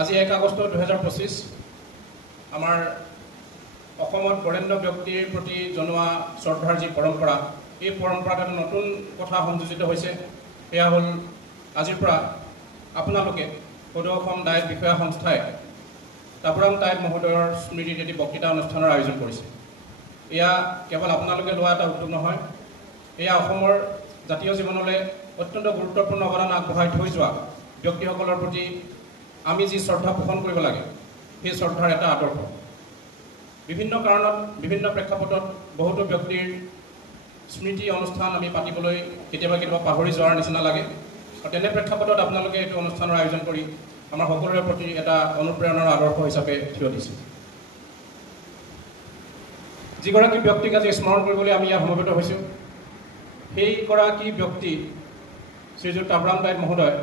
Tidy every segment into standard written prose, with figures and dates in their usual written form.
আজি 1 আগষ্ট 2025 আমাৰ অসমত বৰেণ্য ব্যক্তিৰ প্ৰতি জনোৱা শ্ৰদ্ধাৰ যি পৰম্পৰা, এই পৰম্পৰাত এটা নতুন কথা সংযোজিত হৈছে। এয়া হ'ল আজিৰ পৰা আপোনালোকে সদৌ অসম ডায়েট বিষয়া সংস্থাই তাপুৰাম টাইট মহোদয়ৰ স্মৃতিত এটি বক্তৃতা অনুষ্ঠানৰ আয়োজন কৰিছে। এয়া কেৱল আপোনালোকে লোৱা এটা উদ্যোগ নহয়, এয়া অসমৰ জাতীয় জীৱনলৈ অত্যন্ত গুৰুত্বপূৰ্ণ অৱদান আগবঢ়াই থৈ যোৱা ব্যক্তিসকলৰ প্ৰতি আমি যি শ্ৰদ্ধা পোষণ কৰিব লাগে, সেই শ্ৰদ্ধাৰ এটা আদৰ্শ। বিভিন্ন কাৰণত বিভিন্ন প্ৰেক্ষাপটত বহুতো ব্যক্তিৰ স্মৃতি অনুষ্ঠান আমি পাতিবলৈ কেতিয়াবা পাহৰি যোৱাৰ নিচিনা লাগে। আৰু তেনে প্ৰেক্ষাপটত আপোনালোকে এইটো অনুষ্ঠানৰ আয়োজন কৰি আমাৰ সকলোৰে প্ৰতি এটা অনুপ্ৰেৰণাৰ আদৰ্শ হিচাপে থিয় দিছে। যিগৰাকী ব্যক্তিক আজি স্মৰণ কৰিবলৈ আমি ইয়াত সমবেত হৈছোঁ, সেইগৰাকী ব্যক্তি শ্ৰীযুত তাপুৰাম টাইট মহোদয়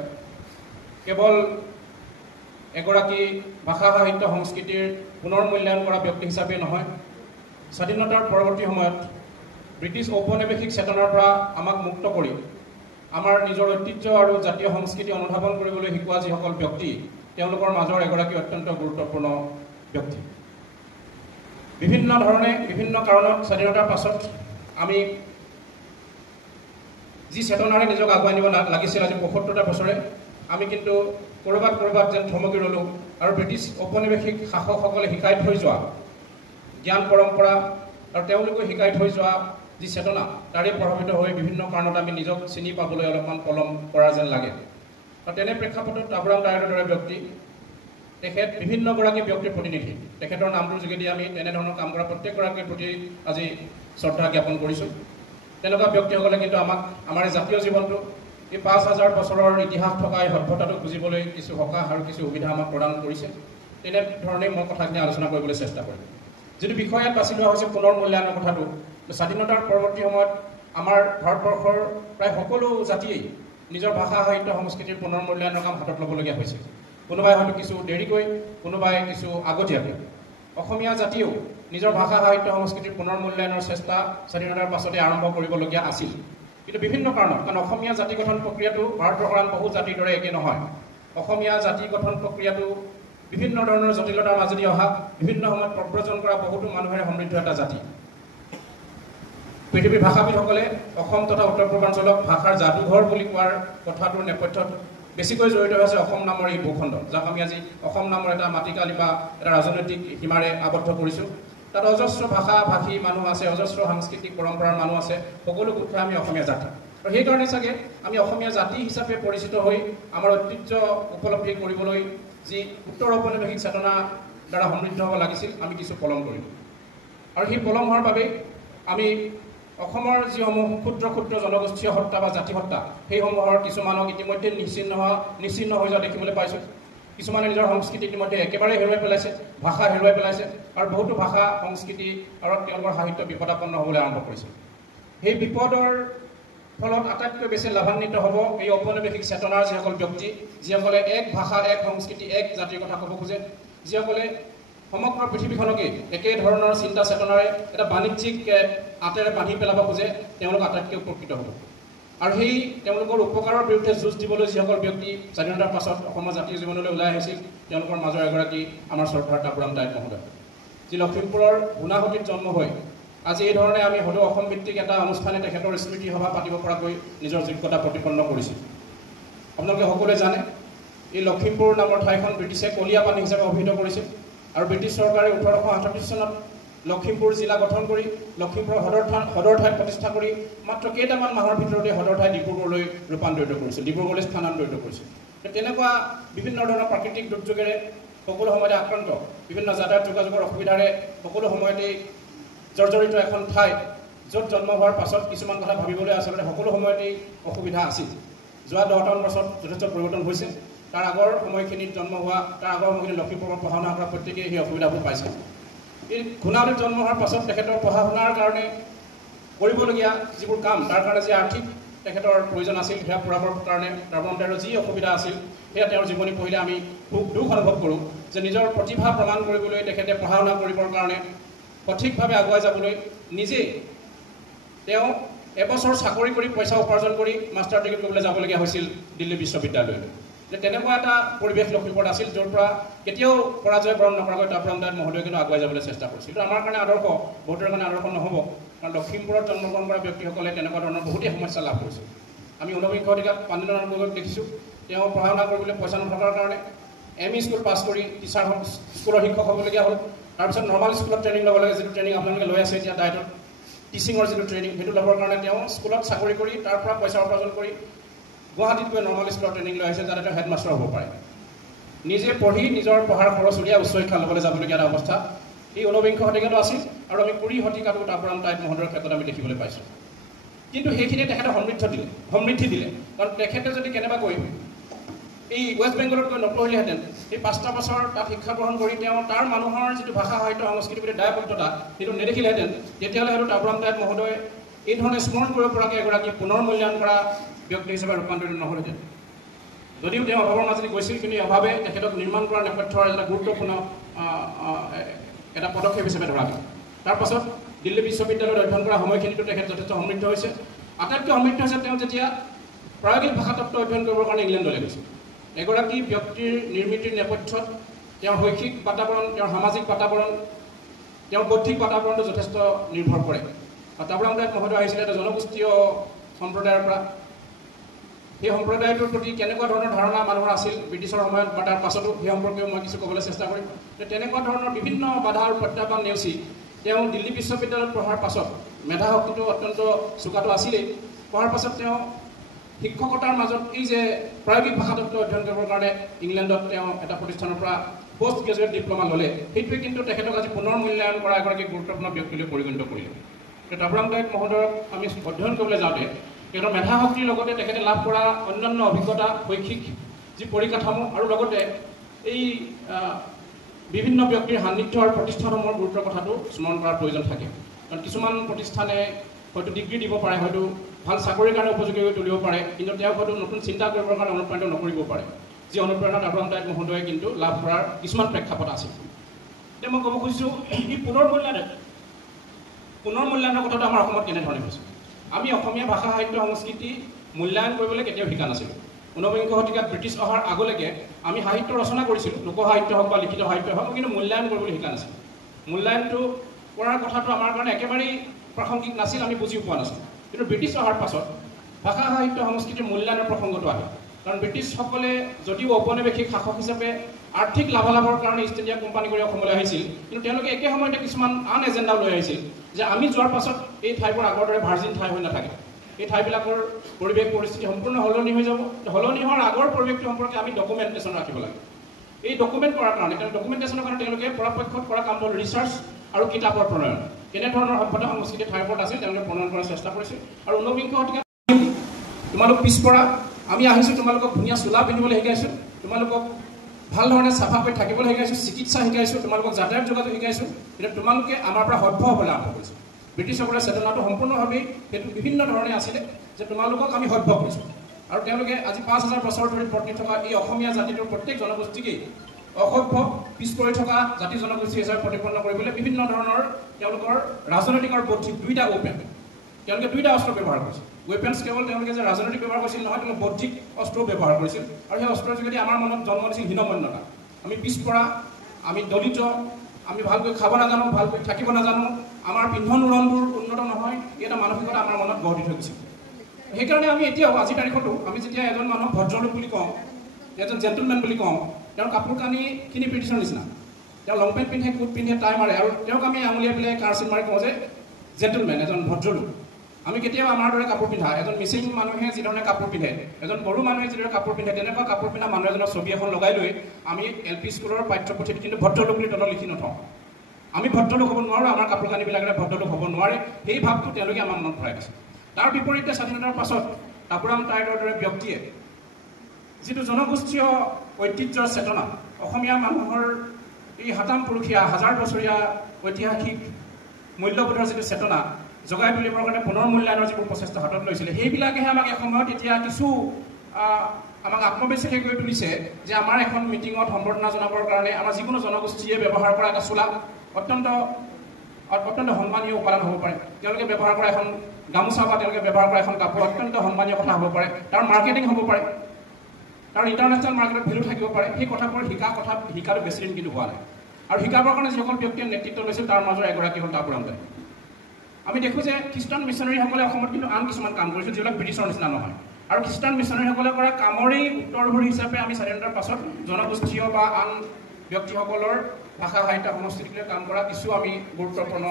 কেৱল এগৰাকী ভাষা সাহিত্য সংস্কৃতিৰ পুনৰ মূল্যায়ন কৰা ব্যক্তি হিচাপে নহয়, স্বাধীনতাৰ পৰৱৰ্তী সময়ত ব্ৰিটিছ ঔপনিৱেশিক চেতনাৰ পৰা আমাক মুক্ত কৰি আমাৰ নিজৰ ঐতিহ্য আৰু জাতীয় সংস্কৃতি অনুধাৱন কৰিবলৈ শিকোৱা যিসকল ব্যক্তি, তেওঁলোকৰ মাজৰ এগৰাকী অত্যন্ত গুৰুত্বপূৰ্ণ ব্যক্তি। বিভিন্ন ধৰণে বিভিন্ন কাৰণত স্বাধীনতাৰ পাছত আমি যি চেতনাৰে নিজক আগুৱাই নিব লাগিছিল, আজি ৭৫টা বছৰে আমি কিন্তু ক'ৰবাত যেন থমকি ৰ'লোঁ। আৰু ব্ৰিটিছ ঔপনিৱেশিক শাসকসকলে শিকাই থৈ যোৱা জ্ঞান পৰম্পৰা আৰু তেওঁলোকে শিকাই থৈ যোৱা যি চেতনা, তাৰে প্ৰভাৱিত হৈ বিভিন্ন কাৰণত আমি নিজক চিনি পাবলৈ অলপমান পলম কৰা যেন লাগে। আৰু তেনে প্ৰেক্ষাপটত তাপুৰাম টাইটৰ দৰে ব্যক্তি, তেখেত বিভিন্নগৰাকী ব্যক্তিৰ প্ৰতিনিধি, তেখেতৰ নামটোৰ যোগেদি আমি তেনেধৰণৰ কাম কৰা প্ৰত্যেকগৰাকীৰ প্ৰতি আজি শ্ৰদ্ধা জ্ঞাপন কৰিছোঁ। তেনেকুৱা ব্যক্তিসকলে কিন্তু আমাৰ জাতীয় জীৱনটো এই ৫,০০০ বছৰৰ ইতিহাস থকা এই সভ্যতাটোক বুজিবলৈ কিছু সকাহ আৰু কিছু সুবিধা আমাক প্ৰদান কৰিছে। তেনেধৰণে মই কথাখিনি আলোচনা কৰিবলৈ চেষ্টা কৰিম। যিটো বিষয় ইয়াত বাছি লোৱা হৈছে পুনৰ মূল্যায়নৰ কথাটো, স্বাধীনতাৰ পৰৱৰ্তী সময়ত আমাৰ ভাৰতবৰ্ষৰ প্ৰায় সকলো জাতিয়েই নিজৰ ভাষা সাহিত্য সংস্কৃতিৰ পুনৰ মূল্যায়নৰ কাম হাতত ল'বলগীয়া হৈছিল। কোনোবাই হয়তো কিছু দেৰিকৈ, কোনোবাই কিছু আগতীয়াকৈ। অসমীয়া জাতিয়েও নিজৰ ভাষা সাহিত্য সংস্কৃতিৰ পুনৰ মূল্যায়নৰ চেষ্টা স্বাধীনতাৰ পাছতে আৰম্ভ কৰিবলগীয়া আছিল। কিন্তু বিভিন্ন কাৰণত, কাৰণ অসমীয়া জাতি গঠন প্ৰক্ৰিয়াটো ভাৰতবৰ্ষৰ আন বহু জাতিৰ দৰে একে নহয়। অসমীয়া জাতি গঠন প্ৰক্ৰিয়াটো বিভিন্ন ধৰণৰ জটিলতাৰ মাজেদি অহা, বিভিন্ন সময়ত প্ৰব্ৰজন কৰা বহুতো মানুহেৰে সমৃদ্ধ এটা জাতি। পৃথিৱীৰ ভাষাবিদসকলে অসম তথা উত্তৰ পূৰ্বাঞ্চলক ভাষাৰ যাদুঘৰ বুলি কোৱাৰ কথাটোৰ নেপথ্যত বেছিকৈ জড়িত হৈছে অসম নামৰ এই ভূখণ্ড, যাক আমি আজি অসম নামৰ এটা মাটিকালি বা এটা ৰাজনৈতিক সীমাৰে আবদ্ধ কৰিছোঁ। তাত অজস্ৰ ভাষা ভাষী মানুহ আছে, অজস্ৰ সাংস্কৃতিক পৰম্পৰাৰ মানুহ আছে, সকলো গোট খাই আমি অসমীয়া জাতি। আৰু সেইকাৰণে চাগে আমি অসমীয়া জাতি হিচাপে পৰিচিত হৈ আমাৰ ঐতিহ্য উপলব্ধি কৰিবলৈ যি উত্তৰ ঔপনিৱেশিক চেতনা দ্বাৰা সমৃদ্ধ হ'ব লাগিছিল, আমি কিছু পলম কৰিলোঁ। আৰু সেই পলম হোৱাৰ বাবেই আমি অসমৰ যিসমূহ ক্ষুদ্ৰ ক্ষুদ্ৰ জনগোষ্ঠীয় হত্যা বা জাতি হত্যা, সেইসমূহৰ কিছুমানক ইতিমধ্যে নিশ্চিহ্ন হৈ যোৱা দেখিবলৈ পাইছোঁ। কিছুমানে নিজৰ সংস্কৃতি ইতিমধ্যে একেবাৰে হেৰুৱাই পেলাইছে, ভাষা হেৰুৱাই পেলাইছে, আৰু বহুতো ভাষা সংস্কৃতি আৰু তেওঁলোকৰ সাহিত্য বিপদাপন্ন হ'বলৈ আৰম্ভ কৰিছে। সেই বিপদৰ ফলত আটাইতকৈ বেছি লাভান্বিত হ'ব এই ঔপনিৱেশিক চেতনাৰ যিসকল ব্যক্তি, যিসকলে এক ভাষা, এক সংস্কৃতি, এক জাতিৰ কথা ক'ব খোজে, যিসকলে সমগ্ৰ পৃথিৱীখনকেই একেধৰণৰ চিন্তা চেতনাৰে এটা বাণিজ্যিক আঁতেৰে বান্ধি পেলাব খোজে, তেওঁলোক আটাইতকৈ উপকৃত হ'ব। আৰু সেই তেওঁলোকৰ উপকাৰৰ বিৰুদ্ধে যুঁজ দিবলৈ যিসকল ব্যক্তি স্বাধীনতাৰ পাছত অসমৰ জাতীয় জীৱনলৈ ওলাই আহিছিল, তেওঁলোকৰ মাজৰ এগৰাকী আমাৰ শ্ৰদ্ধাৰ তাপুৰাম টাইট মহোদয়, যি লখিমপুৰৰ গুণাগতিত জন্ম হৈ আজি এই ধৰণে আমি সদৌ অসম ভিত্তিক এটা অনুষ্ঠানে তেখেতৰ স্মৃতি সভা পাতিব পৰাকৈ নিজৰ যোগ্যতা প্ৰতিপন্ন কৰিছিল। আপোনালোকে সকলোৱে জানে, এই লখিমপুৰ নামৰ ঠাইখন ব্ৰিটিছে কলীয়া পানী হিচাপে অভিহিত কৰিছিল। আৰু ব্ৰিটিছ চৰকাৰে 1838 চনত লখিমপুৰ জিলা গঠন কৰি লখিমপুৰৰ সদৰ ঠাই প্ৰতিষ্ঠা কৰি মাত্ৰ কেইটামান মাহৰ ভিতৰতে সদৰ ঠাই ডিব্ৰুগড়লৈ ৰূপান্তৰিত কৰিছিল, ডিব্ৰুগড়লৈ স্থানান্তৰিত কৰিছিল। তেনেকুৱা বিভিন্ন ধৰণৰ প্ৰাকৃতিক দুৰ্যোগেৰে সকলো সময়তে আক্ৰান্ত, বিভিন্ন যাতায়াত যোগাযোগৰ অসুবিধাৰে সকলো সময়তেই জৰ্জৰিত এখন ঠাই, য'ত জন্ম হোৱাৰ পাছত কিছুমান কথা ভাবিবলৈ আচলতে সকলো সময়তেই অসুবিধা আছিল। যোৱা 10টামান বছৰত যথেষ্ট পৰিৱৰ্তন হৈছে। তাৰ আগৰ সময়খিনিত জন্ম হোৱা, তাৰ আগৰ সময়খিনিত লখিমপুৰত পঢ়া শুনা কৰা প্ৰত্যেকেই সেই অসুবিধাবোৰ পাইছে। এই ঘূণাৱলীত জন্ম হোৱাৰ পাছত তেখেতৰ পঢ়া শুনাৰ কাৰণে কৰিবলগীয়া যিবোৰ কাম, তাৰ কাৰণে যি আৰ্থিক তেখেতৰ প্ৰয়োজন আছিল, সেয়া পূৰাবৰ কাৰণে তাপুৰাম টাইটৰ যি অসুবিধা আছিল, সেয়া তেওঁৰ জীৱনী পঢ়িলে আমি খুব দুখ অনুভৱ কৰোঁ যে নিজৰ প্ৰতিভা প্ৰমাণ কৰিবলৈ তেখেতে পঢ়া শুনা কৰিবৰ কাৰণে সঠিকভাৱে আগুৱাই যাবলৈ নিজেই তেওঁ এবছৰ চাকৰি কৰি পইচা উপাৰ্জন কৰি মাষ্টাৰ ডিগ্ৰী কৰিবলৈ যাবলগীয়া হৈছিল দিল্লী বিশ্ববিদ্যালয়লৈ। যে তেনেকুৱা এটা পৰিৱেশ লখিমপুৰত আছিল, য'ৰ পৰা কেতিয়াও পৰাজয় বৰণ নকৰাকৈ তাপৰাম দাস মহোদয়ে কিন্তু আগুৱাই যাবলৈ চেষ্টা কৰিছিল। কিন্তু আমাৰ কাৰণে আদৰ্শ, বহুতৰ কাৰণে আদৰ্শ নহ'ব, কাৰণ লখিমপুৰত জন্মগ্ৰহণ কৰা ব্যক্তিসকলে তেনেকুৱা ধৰণৰ বহুতেই সমস্যা লাভ কৰিছিল। আমি ঊনবিংশ শতিকাত পাণ্ডেনাৰায়ণ গগৈক দেখিছোঁ, তেওঁ পঢ়া শুনা কৰিবলৈ পইচা নথকাৰ কাৰণে ME স্কুল পাছ কৰি টিচাৰ স্কুলৰ শিক্ষক হ'বলগীয়া হ'ল। তাৰপিছত নৰ্মাল স্কুলত ট্ৰেইনিং ল'ব লাগে, যিটো ট্ৰেইনিং আপোনালোকে লৈ আছে এতিয়া ডায়েটত, টিচিঙৰ যিটো ট্ৰেইনিং, সেইটো ল'বৰ কাৰণে তেওঁ স্কুলত চাকৰি কৰি তাৰ পৰা পইচা উপাৰ্জন কৰি গুৱাহাটীত গৈ নৰ্মাল স্কুলৰ ট্ৰেইনিং লৈ আহিছে, যাতে তেওঁ হেডমাষ্টাৰ হ'ব পাৰে। নিজে পঢ়ি নিজৰ পঢ়াৰ খৰচ উলিয়াই উচ্চ শিক্ষা ল'বলৈ যাবলগীয়া এটা অৱস্থা এই ঊনবিংশ শতিকাতো আছিল, আৰু আমি 20 শতিকাতো তাপৰাম দাস মহোদয়ৰ ক্ষেত্ৰত আমি দেখিবলৈ পাইছোঁ। কিন্তু সেইখিনি তেখেতে সমৃদ্ধি দিলে, কাৰণ তেখেতে যদি কেনেবাকৈ এই ৱেষ্ট বেংগলত গৈ নপঢ়িলেহেঁতেন, সেই 5টা বছৰ তাত শিক্ষা গ্ৰহণ কৰি তেওঁ তাৰ মানুহৰ যিটো ভাষা সাহিত্য সংস্কৃতিৰ প্ৰতি দায়বদ্ধতা সেইটো নেদেখিলেহেঁতেন, তেতিয়াহ'লে হয়তো তাপৰাম দাস মহোদয় এই ধৰণে স্মৰণ কৰিব পৰাকৈ এগৰাকী পুনৰ মূল্যায়ন কৰা ব্যক্তি হিচাপে ৰূপান্তৰিত নহ'লহেঁতেন। যদিও তেওঁ অভাৱৰ মাজেদি গৈছিল, কিন্তু এই অভাৱে তেখেতক নিৰ্মাণ কৰা নেপথ্যৰ এটা গুৰুত্বপূৰ্ণ এটা পদক্ষেপ হিচাপে ধৰা হয়। তাৰপাছত দিল্লী বিশ্ববিদ্যালয়ত অধ্যয়ন কৰা সময়খিনিতো তেখেত যথেষ্ট সমৃদ্ধ হৈছে। আটাইতকৈ সমৃদ্ধ হৈছে তেওঁ যেতিয়া প্ৰায়োগিক ভাষাতত্ত্ব অধ্যয়ন কৰিবৰ কাৰণে ইংলেণ্ডলৈ গৈছিল। এগৰাকী ব্যক্তিৰ নিৰ্মিতিৰ নেপথ্যত তেওঁৰ শৈক্ষিক বাতাবৰণ, তেওঁৰ সামাজিক বাতাবৰণ, তেওঁৰ বৌদ্ধিক বাতাবৰণটো যথেষ্ট নিৰ্ভৰ কৰে। তাপৰাম দাস মহোদয় আহিছিলে এটা জনগোষ্ঠীয় সম্প্ৰদায়ৰ পৰা। সেই সম্প্ৰদায়টোৰ প্ৰতি কেনেকুৱা ধৰণৰ ধাৰণা মানুহৰ আছিল ব্ৰিটিছৰ সময়ত বা তাৰ পাছতো, সেই সম্পৰ্কেও মই কিছু ক'বলৈ চেষ্টা কৰিম। তেনেকুৱা ধৰণৰ বিভিন্ন বাধা আৰু প্ৰত্যাহ্বান নেওচি তেওঁ দিল্লী বিশ্ববিদ্যালয়ত পঢ়াৰ পাছত, মেধা শক্তিটো অত্যন্ত চোকাটো আছিলেই, পঢ়াৰ পাছত তেওঁ শিক্ষকতাৰ মাজত এই যে প্ৰায়োগিক ভাষাতত্ত্ব অধ্যয়ন কৰিবৰ কাৰণে ইংলেণ্ডত তেওঁ এটা প্ৰতিষ্ঠানৰ পৰা পষ্ট গ্ৰেজুৱেট ডিপ্ল'মা ল'লে। সেইটোৱে কিন্তু তেখেতক আজি পুনৰ মূল্যায়ন কৰা এগৰাকী গুৰুত্বপূৰ্ণ ব্যক্তিলৈ পৰিগণিত কৰিলে। তাপৰাম দাস মহোদয়ক আমি অধ্যয়ন কৰিবলৈ যাওঁতে তেখেতৰ মেধা শক্তিৰ লগতে তেখেতে লাভ কৰা অন্যান্য অভিজ্ঞতা, শৈক্ষিক যি পৰিকাঠামো, আৰু লগতে এই বিভিন্ন ব্যক্তিৰ সান্নিধ্য আৰু প্ৰতিষ্ঠানসমূহৰ গুৰুত্বৰ কথাটো স্মৰণ কৰাৰ প্ৰয়োজন থাকে। কাৰণ কিছুমান প্ৰতিষ্ঠানে হয়তো ডিগ্ৰী দিব পাৰে, হয়তো ভাল চাকৰিৰ কাৰণে উপযোগী হৈ তুলিব পাৰে, কিন্তু তেওঁক হয়তো নতুন চিন্তা কৰিবৰ কাৰণে অনুপ্ৰাণিত নকৰিব পাৰে, যি অনুপ্ৰেৰণা তাপৰাম দাস মহোদয়ে কিন্তু লাভ কৰাৰ কিছুমান প্ৰেক্ষাপট আছিল। এতিয়া মই ক'ব খুজিছোঁ, এই পুনৰ মূল্যায়নৰ কথাটো আমাৰ অসমত কেনেধৰণে হৈছে। আমি অসমীয়া ভাষা সাহিত্য সংস্কৃতি মূল্যায়ন কৰিবলৈ কেতিয়াও শিকা নাছিলোঁ। ঊনবিংশ শতিকাত ব্ৰিটিছ অহাৰ আগলৈকে আমি সাহিত্য ৰচনা কৰিছিলোঁ, লোকসাহিত্য হওক বা লিখিত সাহিত্য হওক, কিন্তু মূল্যায়ন কৰিবলৈ শিকা নাছিলোঁ। মূল্যায়নটো কৰাৰ কথাটো আমাৰ কাৰণে একেবাৰেই প্ৰাসংগিক নাছিল, আমি বুজিও পোৱা নাছিলোঁ। কিন্তু ব্ৰিটিছ অহাৰ পাছত ভাষা সাহিত্য সংস্কৃতিৰ মূল্যায়নৰ প্ৰসংগটো আহে। কাৰণ ব্ৰিটিছসকলে যদিও ঔপনিৱেশিক শাসক হিচাপে আৰ্থিক লাভালাভৰ কাৰণে ইষ্ট ইণ্ডিয়া কোম্পানী কৰি অসমলৈ আহিছিল, কিন্তু তেওঁলোকে একে সময়তে কিছুমান আন এজেণ্ডাও লৈ আহিছিল, যে আমি যোৱাৰ পাছত এই ঠাইবোৰ আগৰ দৰে ভাৰ্জিন ঠাই হৈ নাথাকে, এই ঠাইবিলাকৰ পৰিৱেশ পৰিস্থিতি সম্পূৰ্ণ সলনি হৈ যাব। সলনি হোৱাৰ আগৰ পৰিৱেশটো সম্পৰ্কে আমি ডকুমেণ্টেশ্যন ৰাখিব লাগে। এই ডকুমেণ্ট কৰাৰ কাৰণে ডকুমেণ্টেশ্যনৰ কাৰণে তেওঁলোকে পৰাপক্ষত কৰা কামটো হ'ল ৰিচাৰ্চ আৰু কিতাপৰ প্ৰণয়ন। কেনেধৰণৰ সভ্যতা সংস্কৃতি ঠাইৰ ওপৰত আছিল তেওঁলোকে প্ৰণয়ন কৰাৰ চেষ্টা কৰিছিল। আৰু ঊনবিংশ শতিকাত তোমালোক পিছপৰা, আমি আহিছোঁ তোমালোকক ধুনীয়া চোলা পিন্ধিবলৈ শিকাইছোঁ, তোমালোকক ভাল ধৰণে চাফা কৰি থাকিবলৈ শিকাইছোঁ, চিকিৎসা শিকাইছোঁ, তোমালোকক যাতায়াত যোগাযোগ শিকাইছোঁ, কিন্তু তোমালোকে আমাৰ পৰা সভ্য হ'বলৈ আৰম্ভ কৰিছোঁ। ব্ৰিটিছসকলৰ চেতনাটো সম্পূৰ্ণভাৱেই সেইটো বিভিন্ন ধৰণে আছিলে, যে তোমালোকক আমি সভ্য কৰিছোঁ। আৰু তেওঁলোকে আজি 5000 বছৰ ধৰি বৰ্তি থকা এই অসমীয়া জাতিটোৰ প্ৰত্যেক জনগোষ্ঠীকেই অসভ্য, পিছ পৰি থকা জাতি জনগোষ্ঠী হিচাপে প্ৰতিপন্ন কৰিবলৈ বিভিন্ন ধৰণৰ তেওঁলোকৰ ৰাজনৈতিক আৰু বৌদ্ধিক দুইটা তেওঁলোকে দুইটা অস্ত্ৰ ব্যৱহাৰ কৰিছিল। ৱেপেন্স কেৱল তেওঁলোকে যে ৰাজনৈতিক ব্যৱহাৰ কৰিছিল নহয়, তেওঁলোকে বৌদ্ধিক অস্ত্ৰও ব্যৱহাৰ কৰিছিল। আৰু সেই অস্ত্ৰৰ যোগেদি আমাৰ মনত জন্ম দিছিল হীনমন্যতা। আমি পিছপৰা, আমি দলিত, আমি ভালকৈ খাব নাজানো, ভালকৈ থাকিব নাজানো, আমাৰ পিন্ধন উৰণবোৰ উন্নত নহয়, এই এটা মানসিকতা আমাৰ মনত গঢ় দি থৈ গৈছিল। সেইকাৰণে আমি এতিয়াও আজিৰ তাৰিখতো আমি যেতিয়া এজন মানুহক ভদ্ৰলোক বুলি কওঁ, এজন জেণ্টলমেন বুলি কওঁ, তেওঁৰ কাপোৰ কানিখিনি ব্ৰিটিছৰ নিচিনা। তেওঁ লং পেণ্ট পিন্ধে, কোট পিন্ধে, টাই মাৰে, আৰু তেওঁক আমি আঙুলিয়াই পেলাই কাৰচিন মাৰি কওঁ যে জেণ্টলমেন, এজন ভদ্ৰলোক। আমি কেতিয়াও আমাৰ দৰে কাপোৰ পিন্ধা, এজন মিচিং মানুহে যিধৰণে কাপোৰ পিন্ধে, এজন বড়ো মানুহে যিদৰে কাপোৰ পিন্ধে, তেনেকুৱা কাপোৰ পিন্ধা মানুহ এজনৰ ছবি এখন লগাই লৈ আমি LP স্কুলৰ পাঠ্যপুথিত কিন্তু ভদ্ৰলোক বুলি তলত লিখি নথওঁ। আমি ভদ্ৰলোক হ'ব নোৱাৰোঁ, আমাৰ কাপোৰ কানিবিলাকেৰে ভদ্ৰলোক হ'ব নোৱাৰে, সেই ভাৱটো তেওঁলোকে আমাৰ মনত ভৰাই দিছে। তাৰ বিপৰীতে স্বাধীনতাৰ পাছত তাপৰাম দাসৰ দৰে ব্যক্তিয়ে যিটো জনগোষ্ঠীয় ঐতিহ্যৰ চেতনা, অসমীয়া মানুহৰ এই হাতাম পুৰুষীয়া 1000 বছৰীয়া ঐতিহাসিক মূল্যবোধৰ যিটো চেতনা জগাই তুলিবৰ কাৰণে পুনৰ মূল্যায়নৰ যিবোৰ প্ৰচেষ্টা হাতত লৈছিলে, সেইবিলাকেহে আমাক এসময়ত এতিয়া কিছু আমাক আত্মবিশ্বাসী কৰি তুলিছে যে আমাৰ এখন মিটিঙত সম্বৰ্ধনা জনাবৰ কাৰণে আমাৰ যিকোনো জনগোষ্ঠীয়ে ব্যৱহাৰ কৰা এটা চোলা অত্যন্ত সন্মানীয় উপাদান হ'ব পাৰে। তেওঁলোকে ব্যৱহাৰ কৰা এখন গামোচা বা তেওঁলোকে ব্যৱহাৰ কৰা এখন কাপোৰ অত্যন্ত সন্মানীয় কথা হ'ব পাৰে, তাৰ মাৰ্কেটিং হ'ব পাৰে। কাৰণ ইণ্টাৰনেশ্যনেল মাৰ্কেটত ভেলু থাকিব পাৰে, সেই কথাবোৰ শিকাটো বেছি দিন কিন্তু হোৱা নাই। আৰু শিকাবৰ কাৰণে যিসকল ব্যক্তিয়ে নেতৃত্ব লৈছিল তাৰ মাজৰ এগৰাকী হ'ল তাপুৰাম দাই। আমি দেখোঁ যে খ্ৰীষ্টান মিছনাৰীসকলে অসমত কিন্তু আন কিছুমান কাম কৰিছিল যিবিলাক ব্ৰিটিছৰ নিচিনা নহয়। আৰু খ্ৰীষ্টান মিছনাৰীসকলে কৰা কামৰেই উত্তৰসূৰী হিচাপে আমি স্বাধীনতাৰ পাছত জনগোষ্ঠীয় বা আন ব্যক্তিসকলৰ ভাষা সাহিত্য সংস্কৃতিক লৈ কাম কৰা কিছু আমি গুৰুত্বপূৰ্ণ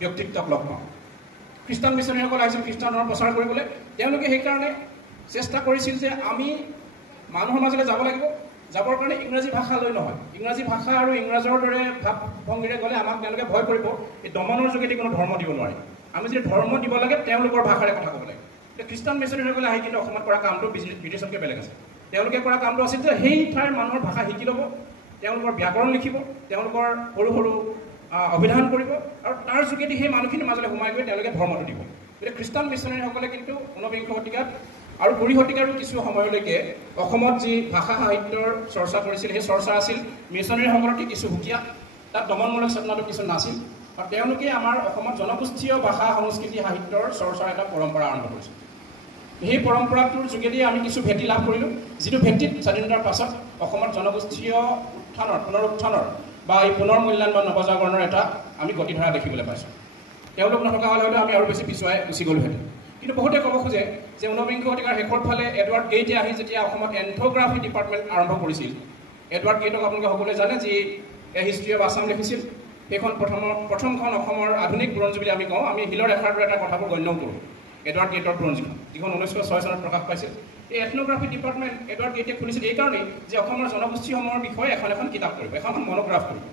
ব্যক্তিত্বক লগ পাওঁ। খ্ৰীষ্টান মিছনাৰীসকল আহিছিল খ্ৰীষ্টান ধৰ্ম প্ৰচাৰ কৰিবলৈ। তেওঁলোকে সেইকাৰণে চেষ্টা কৰিছিল যে আমি মানুহৰ মাজলৈ যাব লাগিব, যাবৰ কাৰণে ইংৰাজী ভাষা লৈ নহয়। ইংৰাজী ভাষা আৰু ইংৰাজৰ দৰে ভাৱ ভংগীৰে গ'লে আমাক তেওঁলোকে ভয় কৰিব, এই দমনৰ যোগেদি কোনো ধৰ্ম দিব নোৱাৰি। আমি যদি ধৰ্ম দিব লাগে তেওঁলোকৰ ভাষাৰে কথা ক'ব লাগে। এতিয়া খ্ৰীষ্টান মিছনাৰীসকলে আহি কিন্তু অসমত কৰা কামটো ব্ৰিটিছতকৈ বেলেগ আছে। তেওঁলোকে কৰা কামটো আছিল যে সেই ঠাইৰ মানুহৰ ভাষা শিকি ল'ব, তেওঁলোকৰ ব্যাকৰণ লিখিব, তেওঁলোকৰ সৰু সৰু অভিধান কৰিব, আৰু তাৰ যোগেদি সেই মানুহখিনিৰ মাজলৈ সোমাই গৈ তেওঁলোকে ধৰ্মটো দিব। গতিকে খ্ৰীষ্টান মিছনাৰীসকলে কিন্তু ঊনবিংশ শতিকাত আৰু 20 শতিকাৰো কিছু সময়লৈকে অসমত যি ভাষা সাহিত্যৰ চৰ্চা কৰিছিল, সেই চৰ্চা আছিল মিছনাৰীসকলতকৈ কিছু সুকীয়া, তাত দমনমূলক চেতনাটো কিছু নাছিল। আৰু তেওঁলোকে আমাৰ অসমত জনগোষ্ঠীয় ভাষা সংস্কৃতি সাহিত্যৰ চৰ্চাৰ এটা পৰম্পৰা আৰম্ভ কৰিছিল। সেই পৰম্পৰাটোৰ যোগেদি আমি কিছু ভেটি লাভ কৰিলোঁ, যিটো ভেটিত স্বাধীনতাৰ পাছত অসমত জনগোষ্ঠীয় পুনৰ বা এই পুনৰ মূল্যায়ন বা নৱজাগৰণৰ এটা আমি গতিধাৰা দেখিবলৈ পাইছোঁ। তেওঁলোক নথকা হ'লে হয়তো আমি আৰু বেছি পিছুৱাই গুচি গ'লোহেঁতেন। কিন্তু বহুতে ক'ব খোজে যে ঊনবিংশ শতিকাৰ শেষৰ ফালে এডৱাৰ্ড গেইটে আহি যেতিয়া অসমত এন্থ্ৰগ্ৰাফি ডিপাৰ্টমেণ্ট আৰম্ভ কৰিছিল, এডৱাৰ্ড গেইটক আপোনালোকে সকলোৱে জানে, যি এ হিষ্ট্ৰী অফ আছাম লিখিছিল। সেইখন প্ৰথমখন অসমৰ আধুনিক বুৰঞ্জী বুলি আমি কওঁ। আমি শিলৰ ৰেখাৰ দৰে এটা কথাবোৰ গণ্যও কৰোঁ এডৱাৰ্ড গেইটৰ বুৰঞ্জীখন, যিখন 1906 চনত প্ৰকাশ পাইছিল। এই এথনোগ্ৰাফি ডিপাৰ্টমেণ্ট এডৱাৰ্ড গেইটে খুলিছিল এইকাৰণেই যে অসমৰ জনগোষ্ঠীসমূহৰ বিষয়ে এখন কিতাপ কৰিব, এখন মনোগ্ৰাফ কৰিব।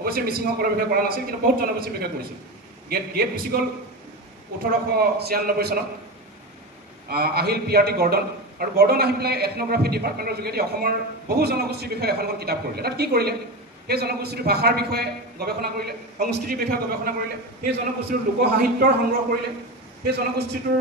অৱশ্যে মিচিংসকলৰ বিষয়ে কৰা নাছিল, কিন্তু বহুত জনগোষ্ঠীৰ বিষয়ে কৰিছিল। গেট গুচি গ'ল 1896 চনত। আহিল PRT গৰ্ডন, আৰু গৰ্ডন আহি পেলাই এথনোগ্ৰাফি ডিপাৰ্টমেণ্টৰ যোগেদি অসমৰ বহু জনগোষ্ঠীৰ বিষয়ে এখন কিতাপ কৰিলে। তাত কি কৰিলে? সেই জনগোষ্ঠীৰ ভাষাৰ বিষয়ে গৱেষণা কৰিলে, সংস্কৃতিৰ বিষয়ে গৱেষণা কৰিলে, সেই জনগোষ্ঠীৰ লোক সাহিত্যৰ সংগ্ৰহ কৰিলে, সেই জনগোষ্ঠীটোৰ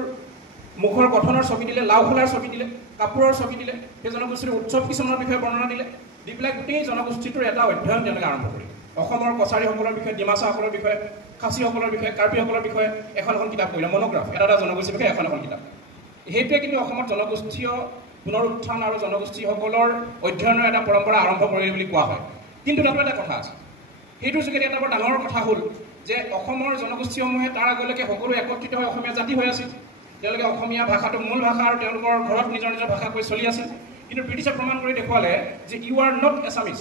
মুখৰ গঠনৰ ছবি দিলে, লাওখোলাৰ ছবি দিলে, কাপোৰৰ ছবি দিলে, সেই জনগোষ্ঠীৰ উৎসৱ কিছুমানৰ বিষয়ে বৰ্ণনা দিলে, দি পেলাই গোটেই জনগোষ্ঠীটোৰ এটা অধ্যয়ন তেওঁলোকে আৰম্ভ কৰিলে। অসমৰ কছাৰীসকলৰ বিষয়ে, ডিমাছাসকলৰ বিষয়ে, খাচীসকলৰ বিষয়ে, কাৰ্বিসকলৰ বিষয়ে এখন কিতাপ কৰিলে, মনোগ্ৰাফ, এটা জনগোষ্ঠীৰ বিষয়ে এখন কিতাপ। সেইটোৱে কিন্তু অসমত জনগোষ্ঠীয় পুনৰ উত্থান আৰু জনগোষ্ঠীসকলৰ অধ্যয়নৰ এটা পৰম্পৰা আৰম্ভ কৰিলে বুলি কোৱা হয়। কিন্তু তাতো এটা কথা আছে, সেইটোৰ যোগেদি এটা বৰ ডাঙৰ কথা হ'ল যে অসমৰ জনগোষ্ঠীসমূহে তাৰ আগলৈকে সকলো একত্ৰিত হৈ অসমীয়া জাতি হৈ আছিল। তেওঁলোকে অসমীয়া ভাষাটো মূল ভাষা আৰু তেওঁলোকৰ ঘৰত নিজৰ ভাষা কৈ চলি আছিল। কিন্তু ব্ৰিটিছে প্ৰমাণ কৰি দেখুৱালে যে you are not Assamese,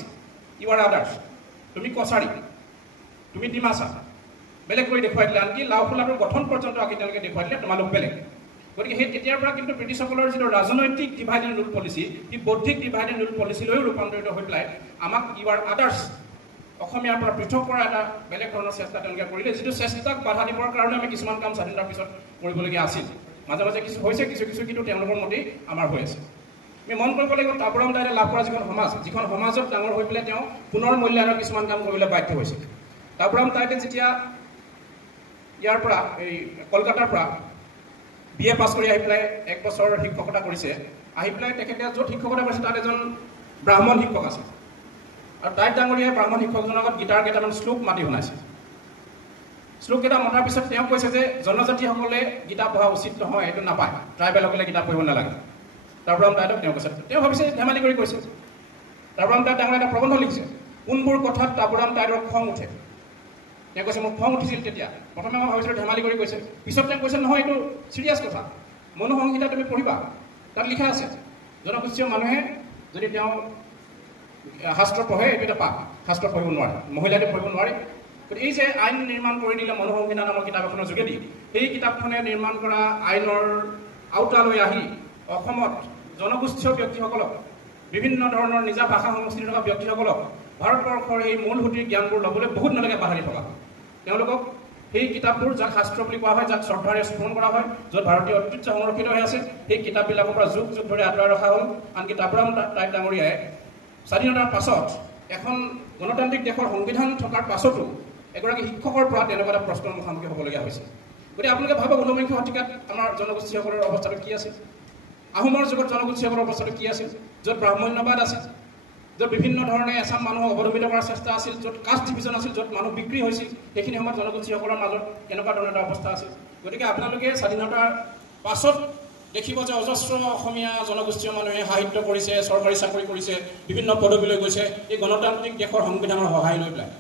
you are others. তুমি কছাৰী, তুমি ডিমাছা, বেলেগ কৰি দেখুৱাই দিলে। আনকি লাওখোলাটোৰ গঠন পৰ্যন্ত আঁকি তেওঁলোকে দেখুৱাই দিলে তোমালোক বেলেগ। গতিকে সেই তেতিয়াৰ পৰা কিন্তু ব্ৰিটিছসকলৰ যিটো ৰাজনৈতিক ডিভাইড এণ্ড ৰুল পলিচি, সি বৌদ্ধিক ডিভাইড এণ্ড ৰুল পলিচিলৈও ৰূপান্তৰিত হৈ পেলাই আমাক ইউ আৰ আদাৰ্ছ, অসমীয়াৰ পৰা পৃথক কৰা এটা বেলেগ ধৰণৰ চেষ্টা তেওঁলোকে কৰিলে, যিটো চেষ্টাক বাধা দিবৰ কাৰণে আমি কিছুমান কাম স্বাধীনতাৰ পিছত কৰিবলগীয়া আছিল। মাজে মাজে কিছু হৈছে, কিছু কিন্তু তেওঁলোকৰ মতেই আমাৰ হৈ আছে। আমি মন কৰিব লাগিব তাপুৰাম দাইলে লাভ কৰা যিখন সমাজত ডাঙৰ হৈ পেলাই তেওঁ পুনৰ মূল্যায়নৰ কিছুমান কাম কৰিবলৈ বাধ্য হৈছিল। তাপুৰাম দাইলে যেতিয়া ইয়াৰ পৰা এই কলকাতাৰ পৰা BA পাছ কৰি আহি পেলাই 1 বছৰ শিক্ষকতা কৰিছে, আহি পেলাই তেখেতে য'ত শিক্ষকতা কৰিছে তাত এজন ব্ৰাহ্মণ শিক্ষক আছে, আৰু তাইত ডাঙৰীয়াই ব্ৰাহ্মণ শিক্ষকজনৰ আগত গীতাৰ কেইটামান শ্লোক মাতি শুনাইছে। শ্লোককেইটা মতাৰ পিছত তেওঁ কৈছে যে জনজাতিসকলে কিতাপ পঢ়া উচিত নহয়, এইটো নাপায়, ট্ৰাইবেলসকলে কিতাপ পঢ়িব নালাগে। তাপুৰাম দাইলক তেওঁ কৈছে, তেওঁ ভাবিছে ধেমালি কৰি কৈছে। তাপুৰাম দাইল ডাঙৰ এটা প্ৰবন্ধ লিখিছে, কোনবোৰ কথাত তাপুৰাম দাইলৰ খং উঠে। তেওঁ কৈছে মোৰ খং উঠিছিল তেতিয়া, প্ৰথমে মই ভাবিছিলোঁ ধেমালি কৰি কৈছে, পিছত তেওঁ কৈছে নহয় এইটো চিৰিয়াছ কথা, মনোসংহিতা তুমি পঢ়িবা, তাত লিখা আছে জনগোষ্ঠীয় মানুহে যদি তেওঁ শাস্ত্ৰ পঢ়ে এইটো এটা পাপ, শাস্ত্ৰ পঢ়িব নোৱাৰে, মহিলাটো পঢ়িব নোৱাৰে। গতিকে এই যে আইন নিৰ্মাণ কৰি দিলে মনোসংহিতা নামৰ কিতাপ এখনৰ যোগেদি, সেই কিতাপখনে নিৰ্মাণ কৰা আইনৰ আওতালৈ আহি অসমত জনগোষ্ঠীয় ব্যক্তিসকলক, বিভিন্ন ধৰণৰ নিজা ভাষা সংস্কৃতি থকা ব্যক্তিসকলক ভাৰতবৰ্ষৰ এই মূল সুঁতিৰ জ্ঞানবোৰ ল'বলৈ বহুত নালাগে বাধা দি থকা। তেওঁলোকক সেই কিতাপবোৰ যাক শাস্ত্ৰ বুলি কোৱা হয়, যাক শ্ৰদ্ধাৰে স্মৰণ কৰা হয়, য'ত ভাৰতীয় ঐতিহ্য সংৰক্ষিত হৈ আছে, সেই কিতাপবিলাকৰ পৰা যুগ ধৰি আঁতৰাই ৰখা হ'ল। আনকি তাপুৰাম দাইল ডাঙৰীয়াই স্বাধীনতাৰ পাছত এখন গণতান্ত্ৰিক দেশৰ সংবিধান থকাৰ পাছতো এগৰাকী শিক্ষকৰ পৰা তেনেকুৱা এটা প্ৰশ্নৰ মুখামুখি হ'বলগীয়া হৈছিল। গতিকে আপোনালোকে ভাবক ঊনবিংশ শতিকাত আমাৰ জনগোষ্ঠীসকলৰ অৱস্থাটো কি আছিল, আহোমৰ যুগত জনগোষ্ঠীসকলৰ অৱস্থাটো কি আছিল, য'ত ব্ৰাহ্মণ্যবাদ আছিল, য'ত বিভিন্ন ধৰণে এছাম মানুহক অৱদমিত কৰাৰ চেষ্টা আছিল, য'ত কাষ্ট ডিভিজন আছিল, য'ত মানুহ বিক্ৰী হৈছিল, সেইখিনি সময়ত জনগোষ্ঠীসকলৰ মাজত কেনেকুৱা ধৰণৰ এটা অৱস্থা আছিল। গতিকে আপোনালোকে স্বাধীনতাৰ পাছত দেখিব যে অজস্ৰ অসমীয়া জনগোষ্ঠীয় মানুহে সাহিত্য কৰিছে, চৰকাৰী চাকৰি কৰিছে, বিভিন্ন পদবীলৈ গৈছে এই গণতান্ত্ৰিক দেশৰ সংবিধানৰ সহায় লৈ পেলাই।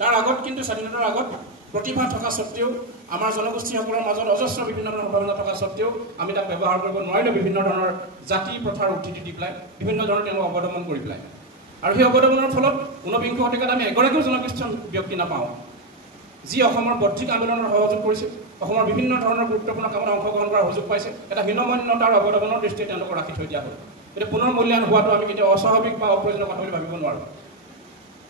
তাৰ আগত কিন্তু স্বাধীনতাৰ আগত প্ৰতিভা থকা স্বত্তেও আমাৰ জনগোষ্ঠীসকলৰ মাজত অজস্ৰ বিভিন্ন ধৰণৰ সম্ভাৱনা থকা স্বত্তেও আমি তাক ব্যৱহাৰ কৰিব নোৱাৰিলোঁ বিভিন্ন ধৰণৰ জাতি প্ৰথাৰ উদ্ধৃতি দি পেলাই, বিভিন্ন ধৰণৰ তেওঁলোক অৱদমন কৰি পেলাই। আৰু সেই অৱদমনৰ ফলত ঊনবিংশ শতিকাত আমি এগৰাকীও জনগোষ্ঠীয় ব্যক্তি নাপাওঁ যি অসমৰ বৌদ্ধিক আন্দোলনৰ সহযোগ কৰিছে, অসমৰ বিভিন্ন ধৰণৰ গুৰুত্বপূৰ্ণ কামত অংশগ্ৰহণ কৰাৰ সুযোগ পাইছে। এটা হীনমন্যতাৰ অৱদমনৰ দৃষ্টিৰে তেওঁলোকক ৰাখি থৈ দিয়া হ'ল। এতিয়া পুনৰ মূল্যায়ন হোৱাটো আমি কেতিয়াও অস্বাভাৱিক বা অপ্ৰয়োজনীয় কথা বুলি ভাবিব নোৱাৰোঁ।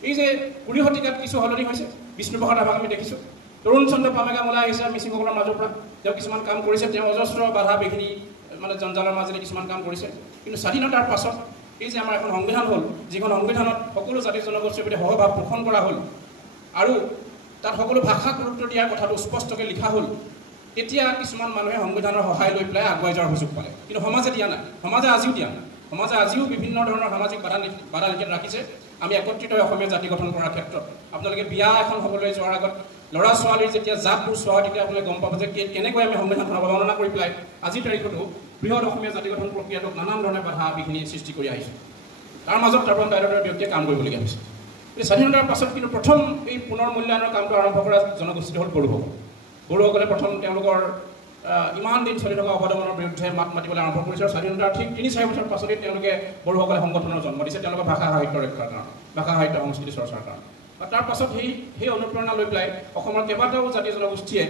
এই যে 20 শতিকাত কিছু সলনি হৈছে, বিষ্ণুপ্ৰসাদ ৰাভাক আমি দেখিছোঁ, তৰুণ চন্দ্ৰ পামেগাম ওলাই আহিছে মিচিংসকলৰ মাজৰ পৰা, তেওঁ কিছুমান কাম কৰিছে, তেওঁ অজস্ৰ বাধা বিঘিনি মানে জঞ্জালৰ মাজেৰে কিছুমান কাম কৰিছে। কিন্তু স্বাধীনতাৰ পাছত এই যে আমাৰ এখন সংবিধান হ'ল, যিখন সংবিধানত সকলো জাতি জনগোষ্ঠীৰ প্ৰতি সহভাৱ পোষণ কৰা হ'ল আৰু তাত সকলো ভাষাক গুৰুত্ব দিয়াৰ কথাটো স্পষ্টকৈ লিখা হ'ল, তেতিয়া কিছুমান মানুহে সংবিধানৰ সহায় লৈ পেলাই আগুৱাই যোৱাৰ সুযোগ পালে। কিন্তু সমাজে দিয়া নাই, সমাজে আজিও দিয়া নাই। সমাজে আজিও বিভিন্ন ধৰণৰ সামাজিক বাধা নিষেধ ৰাখিছে। আমি একত্ৰিত হৈ অসমীয়া জাতি গঠন কৰাৰ ক্ষেত্ৰত আপোনালোকে বিয়া এখন হ'বলৈ যোৱাৰ আগত ল'ৰা ছোৱালীৰ যেতিয়া জাতবোৰ চোৱা হয় তেতিয়া আপোনালোকে গম পাব যে কেনেকৈ আমি সংবিধানখন অৱমাননা কৰি পেলাই আজিৰ তাৰিখতো বৃহৎ অসমীয়া জাতি গঠন প্ৰক্ৰিয়াটোক নানান ধৰণে বাধা বিঘিনি সৃষ্টি কৰি আহিছোঁ। তাৰ মাজত তাৰপৰা দায়িত্বৰ ব্যক্তিয়ে কাম কৰিবলগীয়া হৈছে। এই স্বাধীনতাৰ পাছত কিন্তু প্ৰথম এই পুনৰ মূল্যায়নৰ কামটো আৰম্ভ কৰা জনগোষ্ঠীটো হ'ল বড়োসকল। বড়োসকলে প্ৰথম তেওঁলোকৰ ইমান দিন চলি থকা অৱদমনৰ বিৰুদ্ধে মাত মাতিবলৈ আৰম্ভ কৰিছে আৰু স্বাধীনতাৰ ঠিক 3-4 বছৰ পাছতেই তেওঁলোকে বড়োসকলে সংগঠনৰ জন্ম দিছে, তেওঁলোকৰ ভাষা সাহিত্য ৰক্ষাৰ কাৰণে, ভাষা সাহিত্য সংস্কৃতি চৰ্চাৰ কাৰণে। আৰু তাৰ পাছত সেই অনুপ্ৰেৰণা লৈ পেলাই অসমৰ কেইবাটাও জাতি জনগোষ্ঠীয়ে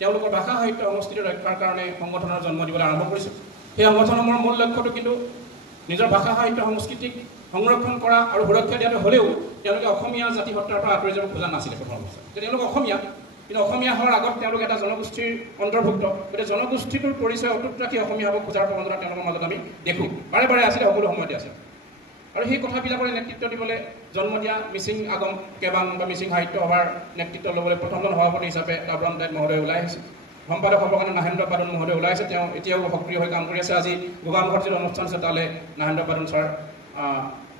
তেওঁলোকৰ ভাষা সাহিত্য সংস্কৃতি ৰক্ষাৰ কাৰণে সংগঠনৰ জন্ম দিবলৈ আৰম্ভ কৰিছে। সেই সংগঠনসমূহৰ মূল লক্ষ্যটো কিন্তু নিজৰ ভাষা সাহিত্য সংস্কৃতিক সংৰক্ষণ কৰা আৰু সুৰক্ষা দিয়াটো হ'লেও তেওঁলোকে অসমীয়া জাতি সত্তাৰ পৰা আঁতৰি যাব খোজা নাছিলে প্ৰথম অৱস্থাত। তেওঁলোক অসমীয়া, কিন্তু অসমীয়া হোৱাৰ আগত তেওঁলোকে এটা জনগোষ্ঠীৰ অন্তৰ্ভুক্ত, গতিকে জনগোষ্ঠীটোৰ পৰিচয় অটুট ৰাখি অসমীয়া হ'ব খোজাৰ প্ৰৱণতা তেওঁলোকৰ মাজত আমি দেখোঁ, বাৰে বাৰে আছিলে, সকলো সময়তে আছে। আৰু সেই কথাবিলাকৰ নেতৃত্ব দিবলৈ জন্ম দিয়া মিচিং আগম কেবাং বা মিচিং সাহিত্য সভাৰ নেতৃত্ব ল'বলৈ প্ৰথমজন সভাপতি হিচাপে কাব্ৰাম দাইত মহোদয় ওলাই আহিছে। সম্পাদক হ'বৰ কাৰণে নাহেন্দ্ৰ পাদন মহোদয় ওলাইছে, তেওঁ এতিয়াও সক্ৰিয় হৈ কাম কৰি আছে। আজি গোগামুখত যিটো অনুষ্ঠান আছে তালৈ নাহেন্দ্ৰ পাদন ছাৰ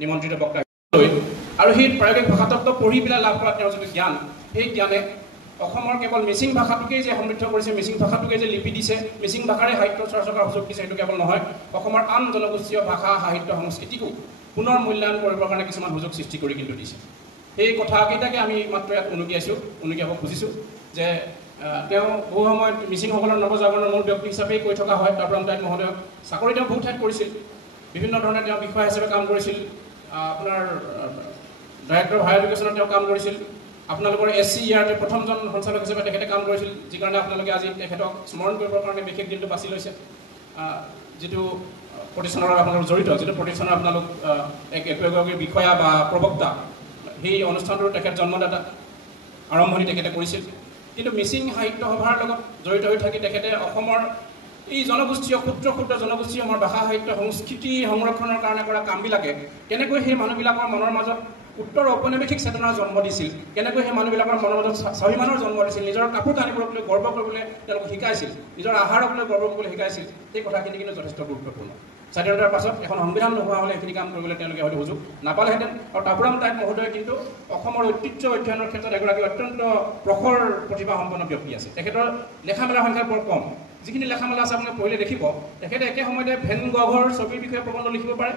নিমন্ত্ৰিত বক্তা লৈ আৰু সেই প্ৰায়োগিক ভাষাতত্ব পঢ়ি পেলাই লাভ কৰা তেওঁৰ যিটো জ্ঞান, সেই জ্ঞানে অসমৰ কেৱল মিচিং ভাষাটোকেই যে সমৃদ্ধ কৰিছে, মিচিং ভাষাটোকে যে লিপি দিছে, মিচিং ভাষাৰে সাহিত্য চৰ্চা কৰাৰ সুযোগ দিছে, সেইটো কেৱল নহয়, অসমৰ আন জনগোষ্ঠীয় ভাষা সাহিত্য সংস্কৃতিকো পুনৰ মূল্যায়ন কৰিবৰ কাৰণে কিছুমান সুযোগ সৃষ্টি কৰি কিন্তু দিছে। সেই কথাকেইটাকে আমি মাত্ৰ ইয়াত উনুকিয়াব খুজিছোঁ যে তেওঁ বহু সময়ত মিচিংসকলৰ নৱজাগৰণৰ মূল ব্যক্তি হিচাপেই কৈ থকা হয়। কাব্ৰাম দাইত মহোদয়ক চাকৰি তেওঁ বহু ঠাইত কৰিছিল, বিভিন্ন ধৰণে তেওঁ বিষয়া হিচাপে কাম কৰিছিল, আপোনাৰ ডাইৰেক্টৰ অফ হায়াৰ এডুকেশ্যনত তেওঁ কাম কৰিছিল, আপোনালোকৰ SCERT প্ৰথমজন সঞ্চালক হিচাপে তেখেতে কাম কৰিছিল, যি কাৰণে আপোনালোকে আজি তেখেতক স্মৰণ কৰিবৰ কাৰণে বিশেষ দিনটো বাছি লৈছে। যিটো প্ৰতিষ্ঠানৰ আপোনালোক জড়িত, যিটো প্ৰতিষ্ঠানৰ আপোনালোক একোগৰাকী বিষয়া বা প্ৰবক্তা, সেই অনুষ্ঠানটোৰ তেখেত জন্মদাতা, আৰম্ভণি তেখেতে কৰিছিল। কিন্তু মিচিং সাহিত্য সভাৰ লগত জড়িত হৈ থাকি তেখেতে অসমৰ এই জনগোষ্ঠীয় ক্ষুদ্ৰ ক্ষুদ্ৰ জনগোষ্ঠীসমূহৰ ভাষা সাহিত্য সংস্কৃতি সংৰক্ষণৰ কাৰণে কৰা কামবিলাকে কেনেকৈ সেই মানুহবিলাকৰ মনৰ মাজত উত্তৰ ঔপনিৱেশিক চেতনাৰ জন্ম দিছিল, কেনেকৈ সেই মানুহবিলাকৰ মনৰ মাজত স্বাভিমানৰ জন্ম দিছিল, নিজৰ কাপোৰ কানিবোৰক লৈ গৰ্ব কৰিবলৈ তেওঁলোকক শিকাইছিল, নিজৰ আহাৰক লৈ গৰ্ব কৰিবলৈ শিকাইছিল, সেই কথাখিনি কিন্তু যথেষ্ট গুৰুত্বপূৰ্ণ। স্বাধীনতাৰ পাছত এখন সংবিধান নোহোৱা হ'লে এইখিনি কাম কৰিবলৈ তেওঁলোকে হয়তো সুযোগ নাপালেহেঁতেন। আৰু কাব্ৰাম দাইত মহোদয় কিন্তু অসমৰ ঐতিহ্য অধ্যয়নৰ ক্ষেত্ৰত এগৰাকী অত্যন্ত প্ৰখৰ প্ৰতিভাসম্পন্ন ব্যক্তি আছে। তেখেতৰ লেখা মেলাৰ সংখ্যা বৰ কম, যিখিনি লেখা মেলা আছে আপোনালোকে পঢ়িলে দেখিব তেখেতে একে সময়তে ভেন গভৰ ছবিৰ বিষয়ে প্ৰবন্ধ লিখিব পাৰে,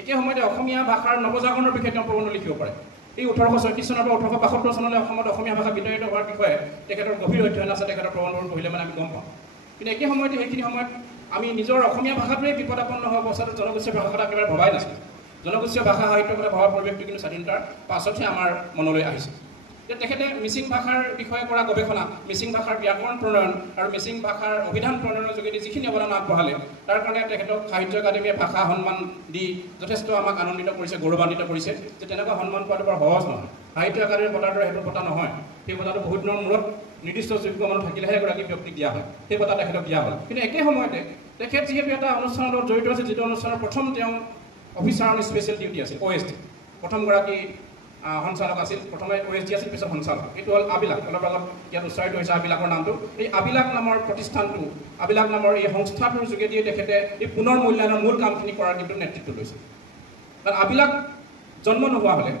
একে সময়তে অসমীয়া ভাষাৰ নৱজাগৰণৰ বিষয়ে তেওঁ প্ৰবন্ধ লিখিব পাৰে। এই 1836 চনৰ পৰা 1872 চনলৈ অসমত অসমীয়া ভাষা বিতৰিত হোৱাৰ বিষয়ে তেখেতৰ গভীৰ অধ্যয়ন আছে, তেখেতৰ প্ৰবন্ধবোৰ পঢ়িলে মানে আমি গম পাওঁ। কিন্তু একে সময়তে সেইখিনি সময়ত আমি নিজৰ অসমীয়া ভাষাটোৱে বিপদাপন্ন হোৱা অৱস্থাত জনগোষ্ঠীয় ভাষা কথা একেবাৰে ভবাই নাছিলোঁ। জনগোষ্ঠীয় ভাষা সাহিত্যৰ কথা ভবাৰ পৰিৱেশটো কিন্তু স্বাধীনতাৰ পাছতহে আমাৰ মনলৈ আহিছে। তেখেতে মিচিং ভাষাৰ বিষয়ে কৰা গৱেষণা, মিচিং ভাষাৰ ব্যাকৰণ প্ৰণয়ন আৰু মিচিং ভাষাৰ অভিধান প্ৰণয়নৰ যোগেদি যিখিনি অৱদান আগবঢ়ালে, তাৰ কাৰণে তেখেতক সাহিত্য একাডেমীয়ে ভাষা সন্মান দি যথেষ্ট আমাক আনন্দিত কৰিছে, গৌৰৱান্বিত কৰিছে যে তেনেকুৱা সন্মান পোৱাটো বৰ সহজ নহয়। সাহিত্য একাডেমীৰ বঁটাৰ দৰে সেইটো বঁটা নহয়, সেই বঁটাটো বহুত দিনৰ মূৰত নিৰ্দিষ্ট যোগ্য মানুহ থাকিলেহে এগৰাকী ব্যক্তিক দিয়া হয়, সেই বঁটা তেখেতক দিয়া হ'ল। কিন্তু একে সময়তে তেখেত যিহেতু এটা অনুষ্ঠানৰ লগত জড়িত আছে, যিটো অনুষ্ঠানৰ প্ৰথম তেওঁ অফিচাৰ অন স্পেচিয়েল ডিউটি আছিল, OSD, প্ৰথমগৰাকী সঞ্চালক আছিল, প্ৰথমে OSD আছিল, পিছত সঞ্চালক। এইটো হ'ল আবিলাক, অলপ আগত ইয়াত উচ্চাৰিত হৈছে আবিলাকৰ নামটো। এই আবিলাক নামৰ প্ৰতিষ্ঠানটো, আবিলাক নামৰ এই সংস্থাটোৰ যোগেদিয়ে তেখেতে এই পুনৰ মূল্যায়নৰ মূল কামখিনি কৰাৰ কিন্তু নেতৃত্ব লৈছে। কাৰণ আবিলাক জন্ম নোহোৱা হ'লে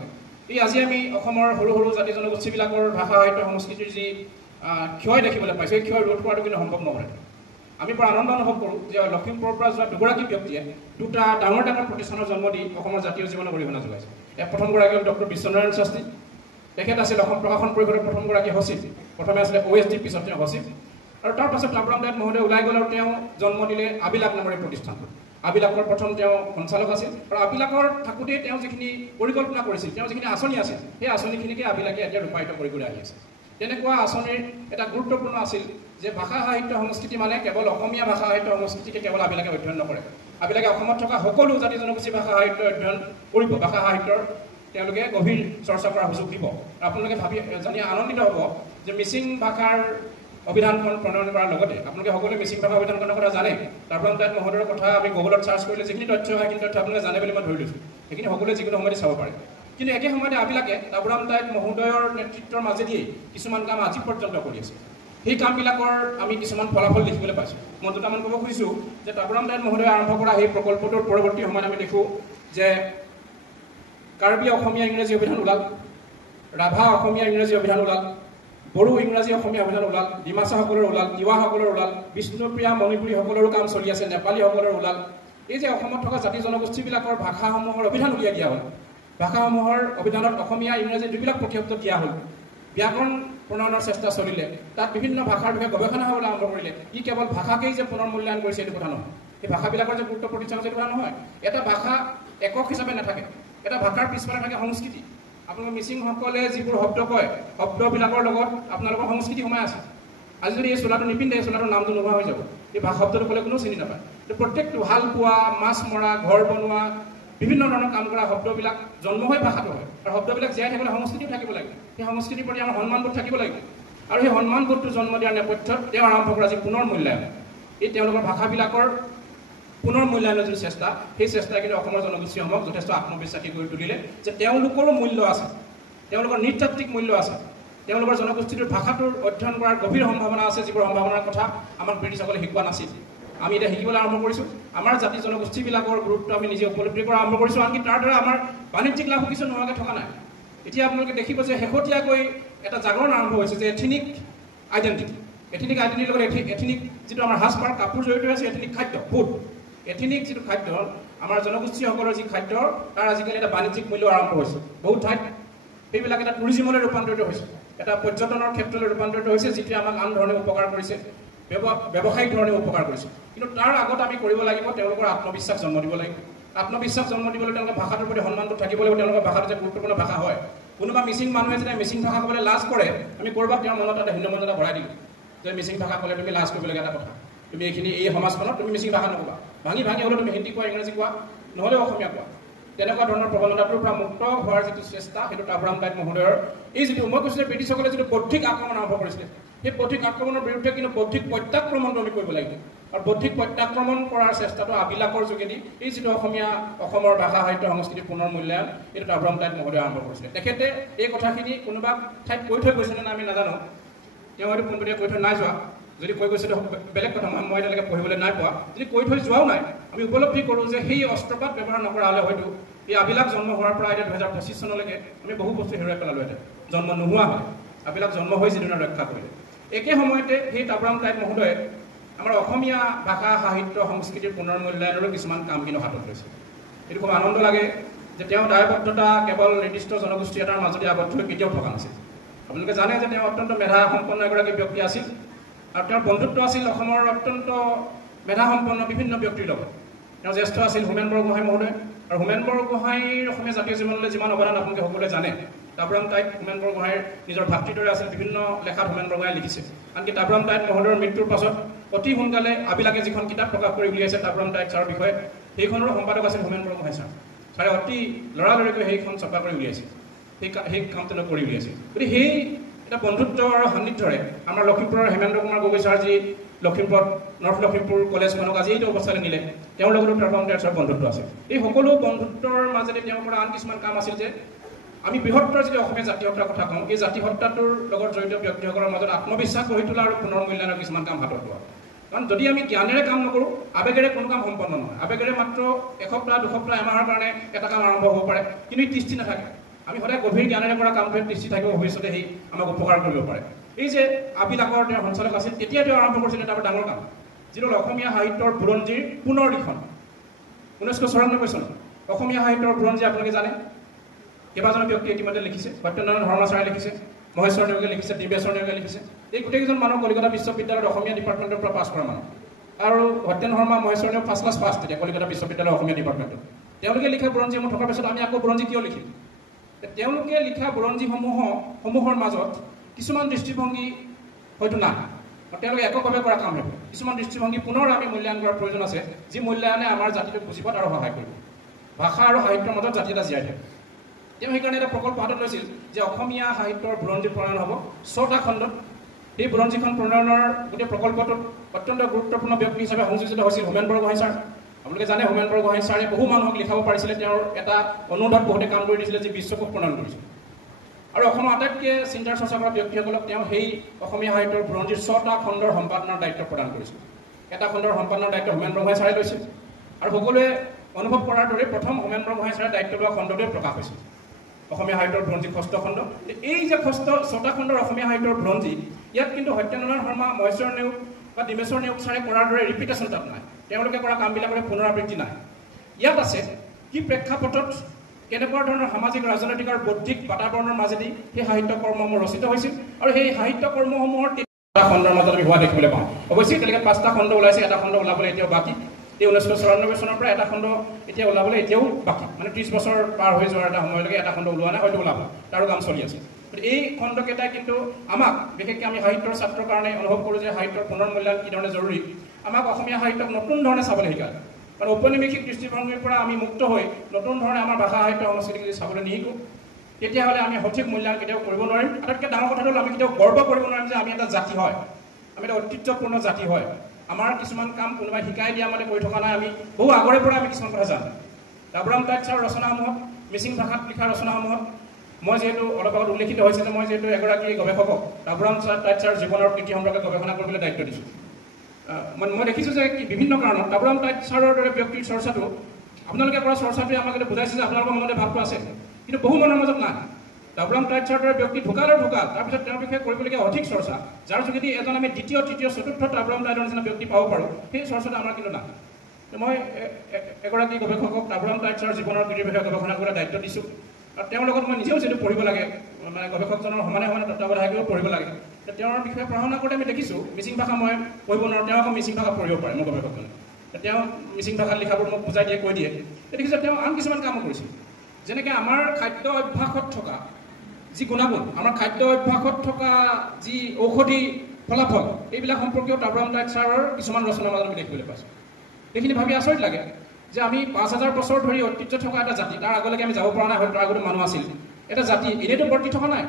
এই আজি আমি অসমৰ সৰু সৰু জাতি জনগোষ্ঠীবিলাকৰ ভাষা সাহিত্য সংস্কৃতিৰ যি ক্ষয় দেখিবলৈ পাইছোঁ, সেই ক্ষয় ৰোধ কৰাটো কিন্তু সম্ভৱ নহ'লে। আমি বৰ আনন্দ অনুভৱ কৰোঁ যে লখিমপুৰৰ পৰা যোৱা দুগৰাকী ব্যক্তিয়ে দুটা ডাঙৰ ডাঙৰ প্ৰতিষ্ঠানৰ জন্ম দি অসমৰ জাতীয় জীৱনৰ অৰিহণা যোগাইছে। প্ৰথমগৰাকী হ'ল ডক্টৰ বিশ্বনাৰায়ণ শাস্ত্ৰী। তেখেত আছিল অসম প্ৰশাসন পৰিষদৰ প্ৰথমগৰাকী সচিব। প্ৰথমে আছিলে OSD, পিছত তেওঁ সচিব। আৰু তাৰ পাছত তাপৰাম দাস মহোদয় ওলাই গ'ল আৰু তেওঁ জন্ম দিলে আবিলাক নামৰ প্ৰতিষ্ঠানটো। আবিলাকৰ প্ৰথম তেওঁ সঞ্চালক আছিল আৰু আবিলাকৰ থাকোঁতেই তেওঁ যিখিনি পৰিকল্পনা কৰিছিল, তেওঁ যিখিনি আঁচনি আছিল, সেই আঁচনিখিনিকে আবিলাকে এতিয়া ৰূপায়িত কৰিবলৈ আহি আছে। তেনেকুৱা আঁচনিৰ এটা গুৰুত্বপূৰ্ণ আছিল যে ভাষা সাহিত্য সংস্কৃতি মানে কেৱল অসমীয়া ভাষা সাহিত্য সংস্কৃতিকে কেৱল আবিলাকে অধ্যয়ন নকৰে। আবিলাকে অসমত থকা সকলো জাতি জনগোষ্ঠী ভাষা সাহিত্য অধ্যয়ন কৰিব, ভাষা সাহিত্যৰ তেওঁলোকে গভীৰ চৰ্চা কৰাৰ সুযোগ দিব। আপোনালোকে জানি আনন্দিত হ'ব যে মিচিং ভাষাৰ অভিধানখন প্ৰণয়ন কৰাৰ লগতে আপোনালোকে সকলোৱে মিচিং ভাষা অভিধানখনৰ কথা জানে। তাপৰাম দাস মহোদয়ৰ কথা আমি গুগলত চাৰ্চ কৰিলে যিখিনি তথ্য হয়, সেইখিনি তথ্য আপোনালোকে জানে বুলি মই ধৰি লৈছোঁ। সেইখিনি সকলোৱে যিকোনো সময়তে চাব পাৰে। কিন্তু একে সময়তে আবিলাকে তাপৰাম দাস মহোদয়ৰ নেতৃত্বৰ মাজেদিয়েই কিছুমান কাম আজি পৰ্যন্ত কৰি আছে। সেই কামবিলাকৰ আমি কিছুমান ফলাফল দেখিবলৈ পাইছোঁ। মই দুটামান ক'ব খুজিছোঁ যে তাপৰাম দাস মহোদয়ে আৰম্ভ কৰা সেই প্ৰকল্পটোৰ পৰৱৰ্তী সময়ত আমি দেখোঁ যে কাৰ্বি অসমীয়া ইংৰাজী অভিধান ওলাল, ৰাভা অসমীয়া ইংৰাজী অভিধান ওলাল, বড়ো ইংৰাজী অসমীয়া অভিধান ওলাল, ডিমাচাসকলৰ ওলাল, তিৱাসকলৰ ওলাল, বিষ্ণুপ্ৰিয়া মণিপুৰীসকলৰো কাম চলি আছে, নেপালীসকলৰ ওলাল। এই যে অসমত থকা জাতি জনগোষ্ঠীবিলাকৰ ভাষাসমূহৰ অভিধান উলিয়াই দিয়া হ'ল, ভাষাসমূহৰ অভিধানত অসমীয়া ইংৰাজী দুবিলাক প্ৰতিশব্দ দিয়া হ'ল, ব্যাকৰণ প্ৰণয়নৰ চেষ্টা চলিলে, তাত বিভিন্ন ভাষাৰ বিষয়ে গৱেষণা হ'বলৈ আৰম্ভ কৰিলে। ই কেৱল ভাষাকেই যে পুনৰ মূল্যায়ন কৰিছে এইটো কথা নহয়, সেই ভাষাবিলাকৰ যে গুৰুত্ব প্ৰতিষ্ঠা হৈছে এইটো কথা নহয়। এটা ভাষা একক হিচাপে নাথাকে, এটা ভাষাৰ পিছফালে থাকে সংস্কৃতি। আপোনালোকে মিচিংসকলে যিবোৰ শব্দ কয়, শব্দবিলাকৰ লগত আপোনালোকৰ সংস্কৃতি সোমাই আছে। আজি যদি এই চোলাটো নিপিন্ধে, এই চোলাটোৰ নামটো নোহোৱা হৈ যাব। এই শব্দটো ক'লে কোনো চিনি নাপায়। প্ৰত্যেকটো হাল বোৱা, মাছ মৰা, ঘৰ বনোৱা, বিভিন্ন ধৰণৰ কাম কৰা শব্দবিলাক জন্ম হৈ ভাষাটো হয়। আৰু শব্দবিলাক জীয়াই থাকিবলৈ সংস্কৃতিও থাকিব লাগিব। সেই সংস্কৃতিৰ প্ৰতি আমাৰ সন্মানবোধ থাকিব লাগিব। আৰু সেই সন্মানবোধটো জন্ম দিয়াৰ নেপথ্যত তেওঁ আৰম্ভ কৰা যি পুনৰ মূল্যায়ন, এই তেওঁলোকৰ ভাষাবিলাকৰ পুনৰ মূল্যায়নৰ যি চেষ্টা, সেই চেষ্টাই কিন্তু অসমৰ জনগোষ্ঠীসমূহক যথেষ্ট আত্মবিশ্বাসী কৰি তুলিলে যে তেওঁলোকৰো মূল্য আছে, তেওঁলোকৰ নৃতাত্ত্বিক মূল্য আছে, তেওঁলোকৰ জনগোষ্ঠীটোৰ ভাষাটোৰ অধ্যয়ন কৰাৰ গভীৰ সম্ভাৱনা আছে, যিবোৰ সম্ভাৱনাৰ কথা আমাক ব্ৰিটিছসকলে শিকোৱা নাছিল। আমি এতিয়া শিকিবলৈ আৰম্ভ কৰিছোঁ। আমাৰ জাতি জনগোষ্ঠীবিলাকৰ গুৰুত্ব আমি নিজে উপলব্ধি কৰা আৰম্ভ কৰিছোঁ। আনকি তাৰ দ্বাৰা আমাৰ বাণিজ্যিক লাভো কিছু নোহোৱাকৈ থকা নাই। এতিয়া আপোনালোকে দেখিব যে শেহতীয়াকৈ এটা জাগৰণ আৰম্ভ হৈছে যে এথিনিক আইডেণ্টিটি। এথিনিক আইডেণ্টিটিৰ লগত এথিনিক যিটো আমাৰ সাজপাৰ কাপোৰ জড়িত আছে, এথিনিক খাদ্য, ফুড, এথিনিক যিটো খাদ্য, আমাৰ জনগোষ্ঠীসকলৰ যি খাদ্য, তাৰ আজিকালি এটা বাণিজ্যিক মূল্য আৰম্ভ হৈছে। বহুত ঠাইত সেইবিলাক এটা টুৰিজিমলৈ ৰূপান্তৰিত হৈছে, এটা পৰ্যটনৰ ক্ষেত্ৰলৈ ৰূপান্তৰিত হৈছে, যিটোৱে আমাক আন ধৰণে উপকাৰ কৰিছে, ব্যৱসায়িক ধৰণে উপকাৰ কৰিছে। কিন্তু তাৰ আগত আমি কৰিব লাগিব তেওঁলোকৰ আত্মবিশ্বাস জন্ম দিব লাগিব। আত্মবিশ্বাস জন্ম দিবলৈ তেওঁলোকৰ ভাষাটোৰ প্ৰতি সন্মানটো থাকিব লাগিব। তেওঁলোকৰ ভাষাটো যে গুৰুত্বপূৰ্ণ ভাষা হয়। কোনোবা মিচিং মানুহে যেতিয়া মিচিং ভাষা ক'বলৈ লাজ কৰে, আমি ক'ৰবাত তেওঁৰ মনত এটা হীনমন্যতা ভৰাই দিলোঁ যে মিচিং ভাষা ক'লে তুমি লাজ কৰিবলগীয়া এটা কথা, তুমি এইখিনি এই সমাজখনত তুমি মিচিং ভাষা নক'বা, ভাঙি ভাঙি হ'লেও তুমি হিন্দী কোৱা, ইংৰাজী কোৱা, নহ'লেও অসমীয়া কোৱা। তেনেকুৱা ধৰণৰ প্ৰৱণতাটোৰ পৰা মুক্ত হোৱাৰ যিটো চেষ্টা, সেইটো তাপৰাম দাস মহোদয়ৰ এই যিটো মই কৈছোঁ যে ব্ৰিটিছসকলে যিটো বৌদ্ধিক আক্ৰমণ আৰম্ভ কৰিছিলে, সেই বৌদ্ধিক আক্ৰমণৰ বিৰুদ্ধে কিন্তু বৌদ্ধিক প্ৰত্যাক্ৰমণটো আমি কৰিব লাগিব। আৰু বৌদ্ধিক প্ৰত্যাক্ৰমণ কৰাৰ চেষ্টাটো আবিলাকৰ যোগেদি এই যিটো অসমৰ ভাষা সাহিত্য সংস্কৃতি পুনৰ মূল্যায়ন, এইটো তাপৰাম দাস মহোদয়ে আৰম্ভ কৰিছিলে। তেখেতে এই কথাখিনি কোনোবা ঠাইত কৈ থৈ গৈছেনে নাই আমি নাজানো, তেওঁ হয়তো পোনপটীয়া কৈ থৈ নাই যোৱা। যদি কৈ গৈছে বেলেগ কথা, মই এতিয়ালৈকে পঢ়িবলৈ নাই পোৱা। যদি কৈ থৈ যোৱাও নাই, আমি উপলব্ধি কৰোঁ যে সেই অস্ত্ৰপাত ব্যৱহাৰ নকৰা হ'লে হয়তো এই আবিলাক জন্ম হোৱাৰ পৰা এতিয়া 2025 চনলৈকে আমি বহু বস্তু হেৰুৱাই পেলালোহেঁতেন। জন্ম নোহোৱা হয়, আবিলাক জন্ম হৈ যিদিনা ৰক্ষা কৰিলে। একে সময়তে সেই তাপৰাম দাস মহোদয়ে আমাৰ অসমীয়া ভাষা সাহিত্য সংস্কৃতিৰ পুনৰ মূল্যায়নৰো কিছুমান কাম কিন্তু হাতত লৈছে। এইটো খুব আনন্দ লাগে যে তেওঁ দায়বদ্ধতা কেৱল নিৰ্দিষ্ট জনগোষ্ঠী এটাৰ মাজতে আবদ্ধ হৈ কেতিয়াও থকা নাছিল। আপোনালোকে জানে যে তেওঁ অত্যন্ত মেধাসম্পন্ন এগৰাকী ব্যক্তি আছিল আৰু তেওঁৰ বন্ধুত্ব আছিল অসমৰ অত্যন্ত মেধাসম্পন্ন বিভিন্ন ব্যক্তিৰ লগত। তেওঁ জ্যেষ্ঠ আছিল হোমেন বৰগোহাঁই মহোদয়, আৰু হোমেন বৰগোহাঁইৰ অসমীয়া জাতীয় জীৱনলৈ যিমান অৱদান আপোনালোকে সকলোৱে জানে। তাপৰাম দাস হোমেন বৰগোহাঁইৰ নিজৰ ভাতৃদৰে আছিল, বিভিন্ন লেখাত হোমেন বৰগোহাঁই লিখিছে। আনকি তাপৰাম দাস মহোদয়ৰ মৃত্যুৰ পাছত অতি সোনকালে আবিলাকে যিখন কিতাপ প্ৰকাশ কৰি উলিয়াইছে তাপৰাম দাস ছাৰৰ বিষয়ে, সেইখনৰো সম্পাদক আছিল হোমেন বৰগোহাঁই ছাৰ। ছাৰে অতি লৰালৰিকৈ সেইখন ছপা কৰি উলিয়াইছে, সেই কামটো কৰি উলিয়াইছে। গতিকে সেই এটা বন্ধুত্ব আৰু সান্নিধ্যৰে আমাৰ লখিমপুৰৰ হেমেন্দ্ৰ কুমাৰ গগৈ ছাৰ যি লখিমপুৰত নৰ্থ লখিমপুৰ কলেজখনক আজি এইটো অৱস্থালৈ নিলে, তেওঁৰ লগতো তাপৰাম দাসৰ বন্ধুত্ব আছে। এই সকলো বন্ধুত্বৰ মাজেদি তেওঁৰ পৰা আন কিছুমান কাম আছিল যে আমি বৃহত্তৰ যদি অসমীয়া জাতি হত্যাৰ কথা কওঁ, এই জাতি হত্যাটোৰ লগত জড়িত ব্যক্তিসকলৰ মাজত আত্মবিশ্বাস গঢ়ি তোলা আৰু পুনৰ মূল্যায়নৰ কিছুমান কাম হাতত লোৱা। কাৰণ যদি আমি জ্ঞানেৰে কাম নকৰোঁ, আৱেগেৰে কোনো কাম সম্পন্ন নহয়। আৱেগেৰে মাত্ৰ এসপ্তাহ দুসপ্তাহ এমাহৰ কাৰণে এটা কাম আৰম্ভ হ'ব পাৰে, কিন্তু দৃষ্টি নাথাকে। আমি সদায় গভীৰ জ্ঞানেৰে কৰা কামটোৱে দৃষ্টি থাকিব, ভৱিষ্যতে সেই আমাক উপকাৰ কৰিব পাৰে। এই যে আবিলাকৰ তেওঁ সঞ্চালক আছিল, তেতিয়া তেওঁ আৰম্ভ কৰিছিল এটা ডাঙৰ কাম যিটো অসমীয়া সাহিত্যৰ বুৰঞ্জীৰ পুনৰ লিখন 1994 চনত অসমীয়া সাহিত্যৰ বুৰঞ্জী আপোনালোকে জানে কেইবাজন ব্যক্তি ইতিমধ্যে লিখিছে সত্যনাৰায়ণ ধৰ্মাচাৰ্যই লিখিছে মহেশ্বৰ নেওগে লিখিছে দিবেশ্বৰ নেওগে লিখিছে এই গোটেইকেইজন মানুহ কলিকতা বিশ্ববিদ্যালয়ৰ অসমীয়া ডিপাৰ্টমেণ্টৰ পৰা পাছ কৰা মানুহ আৰু Sathyan Sharma Maheswar Neog first class pass তেতিয়া কলিকতা বিশ্ববিদ্যালয়ৰ অসমীয়া ডিপাৰ্টমেণ্টত তেওঁলোকে লিখা বুৰঞ্জীসমূহ থকাৰ পিছত আমি আকৌ বুৰঞ্জী কিয় লিখিম তেওঁলোকে লিখা বুৰঞ্জীসমূহৰ মাজত কিছুমান দৃষ্টিভংগী হয়তো নাই তেওঁলোকে এককভাৱে কৰা কাম হ'ব কিছুমান দৃষ্টিভংগী পুনৰ আমি মূল্যায়ন কৰাৰ প্ৰয়োজন আছে যি মূল্যায়নে আমাৰ জাতিটোক বুজি পোৱাত আৰু সহায় কৰিব ভাষা আৰু সাহিত্যৰ মাজত জাতি এটা জীয়াই থাকে তেওঁ সেইকাৰণে এটা প্ৰকল্প হাতত লৈছিল যে অসমীয়া সাহিত্যৰ বুৰঞ্জী প্ৰণয়ন হ'ব 6টা খণ্ডত এই বুৰঞ্জীখন প্ৰণয়নৰ গোটেই প্ৰকল্পটোত অত্যন্ত গুৰুত্বপূৰ্ণ ব্যক্তি হিচাপে সংযোজিত হৈছিল হোমেন বৰগোহাঁই ছাৰ আপোনালোকে জানে হোমেন বৰগোহাঁই ছাৰে বহু মানুহক লিখাব পাৰিছিলে তেওঁৰ এটা অনুৰোধত বহুতে কাম কৰি দিছিলে যি বিশ্বকোষ প্ৰণয়ন কৰিছিল আৰু অসমৰ আটাইতকৈ চিন্তাৰ চৰ্চা কৰা ব্যক্তিসকলক তেওঁ সেই অসমীয়া সাহিত্যৰ বুৰঞ্জীৰ 6টা খণ্ডৰ সম্পাদনাৰ দায়িত্ব প্ৰদান কৰিছিল এটা খণ্ডৰ সম্পাদনাৰ দায়িত্ব হোমেন বৰগোহাঁই ছাৰে লৈছিল আৰু সকলোৱে অনুভৱ কৰাৰ দৰে প্ৰথম হোমেন বৰগোহাঁই ছাৰে দায়িত্ব লোৱা খণ্ডটোৱে প্ৰকাশ হৈছিল অসমীয়া সাহিত্যৰ বুৰঞ্জী 6টা খণ্ড এই যে 6টা খণ্ডৰ অসমীয়া সাহিত্যৰ বুৰঞ্জী ইয়াত কিন্তু সত্যনাৰায়ণ শৰ্মা মহেশ্বৰ নেওগ বা দিমেশ্বৰ নেওগ ছাৰে কৰাৰ দৰে ৰিপিটেশ্যন তাত নাই তেওঁলোকে কৰা কামবিলাকৰে পুনৰাবৃত্তি নাই ইয়াত আছে কি প্ৰেক্ষাপটত কেনেকুৱা ধৰণৰ সামাজিক ৰাজনৈতিক আৰু বৌদ্ধিক বাতাবৰণৰ মাজেদি সেই সাহিত্য কৰ্মসমূহ ৰচিত হৈছিল আৰু সেই সাহিত্য কৰ্মসমূহৰ 3টা খণ্ডৰ মাজত আমি হোৱা দেখিবলৈ পাওঁ অৱশ্যে তেনেকৈ 5টা খণ্ড ওলাইছে এটা খণ্ড ওলাবলৈ এতিয়াও বাকী এই 1994 চনৰ পৰা এটা খণ্ড এতিয়া ওলাবলৈ এতিয়াও বাকী মানে 30 বছৰ পাৰ হৈ যোৱাৰ এটা সময়লৈকে এটা খণ্ড ওলোৱা নাই হয়তো ওলাব তাৰো কাম চলি আছে এই খণ্ডকেইটাই কিন্তু আমাক বিশেষকৈ আমি সাহিত্যৰ ছাত্ৰৰ কাৰণে অনুভৱ কৰোঁ যে সাহিত্যৰ পুনৰ মূল্যায়ন কি ধৰণে জৰুৰী আমাক অসমীয়া সাহিত্যক নতুন ধৰণে চাবলৈ শিকায় কাৰণ ঔপনিৱেশিক দৃষ্টিভংগীৰ পৰা আমি মুক্ত হৈ নতুন ধৰণে আমাৰ ভাষা সাহিত্য সংস্কৃতিক যদি চাবলৈ নিশিকোঁ তেতিয়াহ'লে আমি সঠিক মূল্যায়ন কেতিয়াও কৰিব নোৱাৰিম আটাইতকৈ ডাঙৰ কথাটো হ'ল আমি কেতিয়াও গৰ্ব কৰিব নোৱাৰিম যে আমি এটা জাতি হয় আমি এটা ঐতিহ্যপূৰ্ণ জাতি হয় আমাৰ কিছুমান কাম কোনোবাই শিকাই দিয়া মানে কৰি থকা নাই আমি বহু আগৰে পৰা আমি কিছুমান কথা জানো ডাবুৰাম টাইট ছাৰৰ ৰচনাসমূহত মিচিং ভাষাত লিখা ৰচনাসমূহত মই যিহেতু অলপ আগত উল্লেখিত হৈছিলে মই যিহেতু এগৰাকী গৱেষকক ডাবুৰাম টাইট ছাৰৰ জীৱনৰ কৃতি সম্পৰ্কে গৱেষণা কৰিবলৈ দায়িত্ব দিছোঁ মই দেখিছোঁ যে বিভিন্ন কাৰণত ডাবুৰাম টাইট ছাৰৰ দৰে ব্যক্তিৰ চৰ্চাটো আপোনালোকে কৰা চৰ্চাটোৱে আমাক এটা বুজাইছে যে আপোনালোকৰ মনতে ভাৱটো আছে কিন্তু বহু মানুহৰ মাজত নাই ডাবুৰাম টাইট ছাৰৰ দৰে ব্যক্তি ঢুকাল তাৰপিছত তেওঁৰ বিষয়ে কৰিবলগীয়া অধিক চৰ্চা যাৰ যোগেদি এজন আমি দ্বিতীয় তৃতীয় চতুৰ্থ ডাবুৰাম টাইটৰ নিচিনা ব্যক্তি পাব পাৰোঁ সেই চৰ্চাটো আমাৰ কিন্তু নাই মই এগৰাকী গৱেষকক ডাবুৰাম টাইট ছাৰৰ জীৱনৰ কৃতিৰ বিষয়ে গৱেষণা কৰাৰ দায়িত্ব দিছোঁ আৰু তেওঁৰ লগত মই নিজেও যিটো পঢ়িব লাগে মানে গৱেষকজনৰ সমানে তত্ত্বাৱধায়কেও পঢ়িব লাগে তেওঁৰ বিষয়ে পঢ়া শুনা কৰোঁতে আমি দেখিছোঁ মিচিং ভাষা মই পঢ়িব নোৱাৰোঁ তেওঁ আকৌ মিচিং ভাষা পঢ়িব পাৰে মোৰ গৱেষকজনে তেওঁ মিচিং ভাষাত লিখাবোৰ মোক বুজাই দিয়ে কৈ দিয়ে দেখিছোঁ তেওঁ আন কিছুমান কামো কৰিছিল যেনেকৈ আমাৰ খাদ্য অভ্যাসত থকা যি গুণাগুণ আমাৰ খাদ্য অভ্যাসত থকা যি ঔষধি ফলাফল এইবিলাক সম্পৰ্কীয় ডাবুৰাম টাইট ছাৰৰ কিছুমান ৰচনাৰ মাজত আমি দেখিবলৈ পাইছোঁ এইখিনি ভাবি আচৰিত লাগে যে আমি 5000 বছৰ ধৰি ঐতিহ্য থকা এটা জাতি তাৰ আগলৈকে আমি যাব পৰা নাই হয়তো তাৰ আগতে মানুহ আছিল এটা জাতি এনেইতো বৰ্তি থকা নাই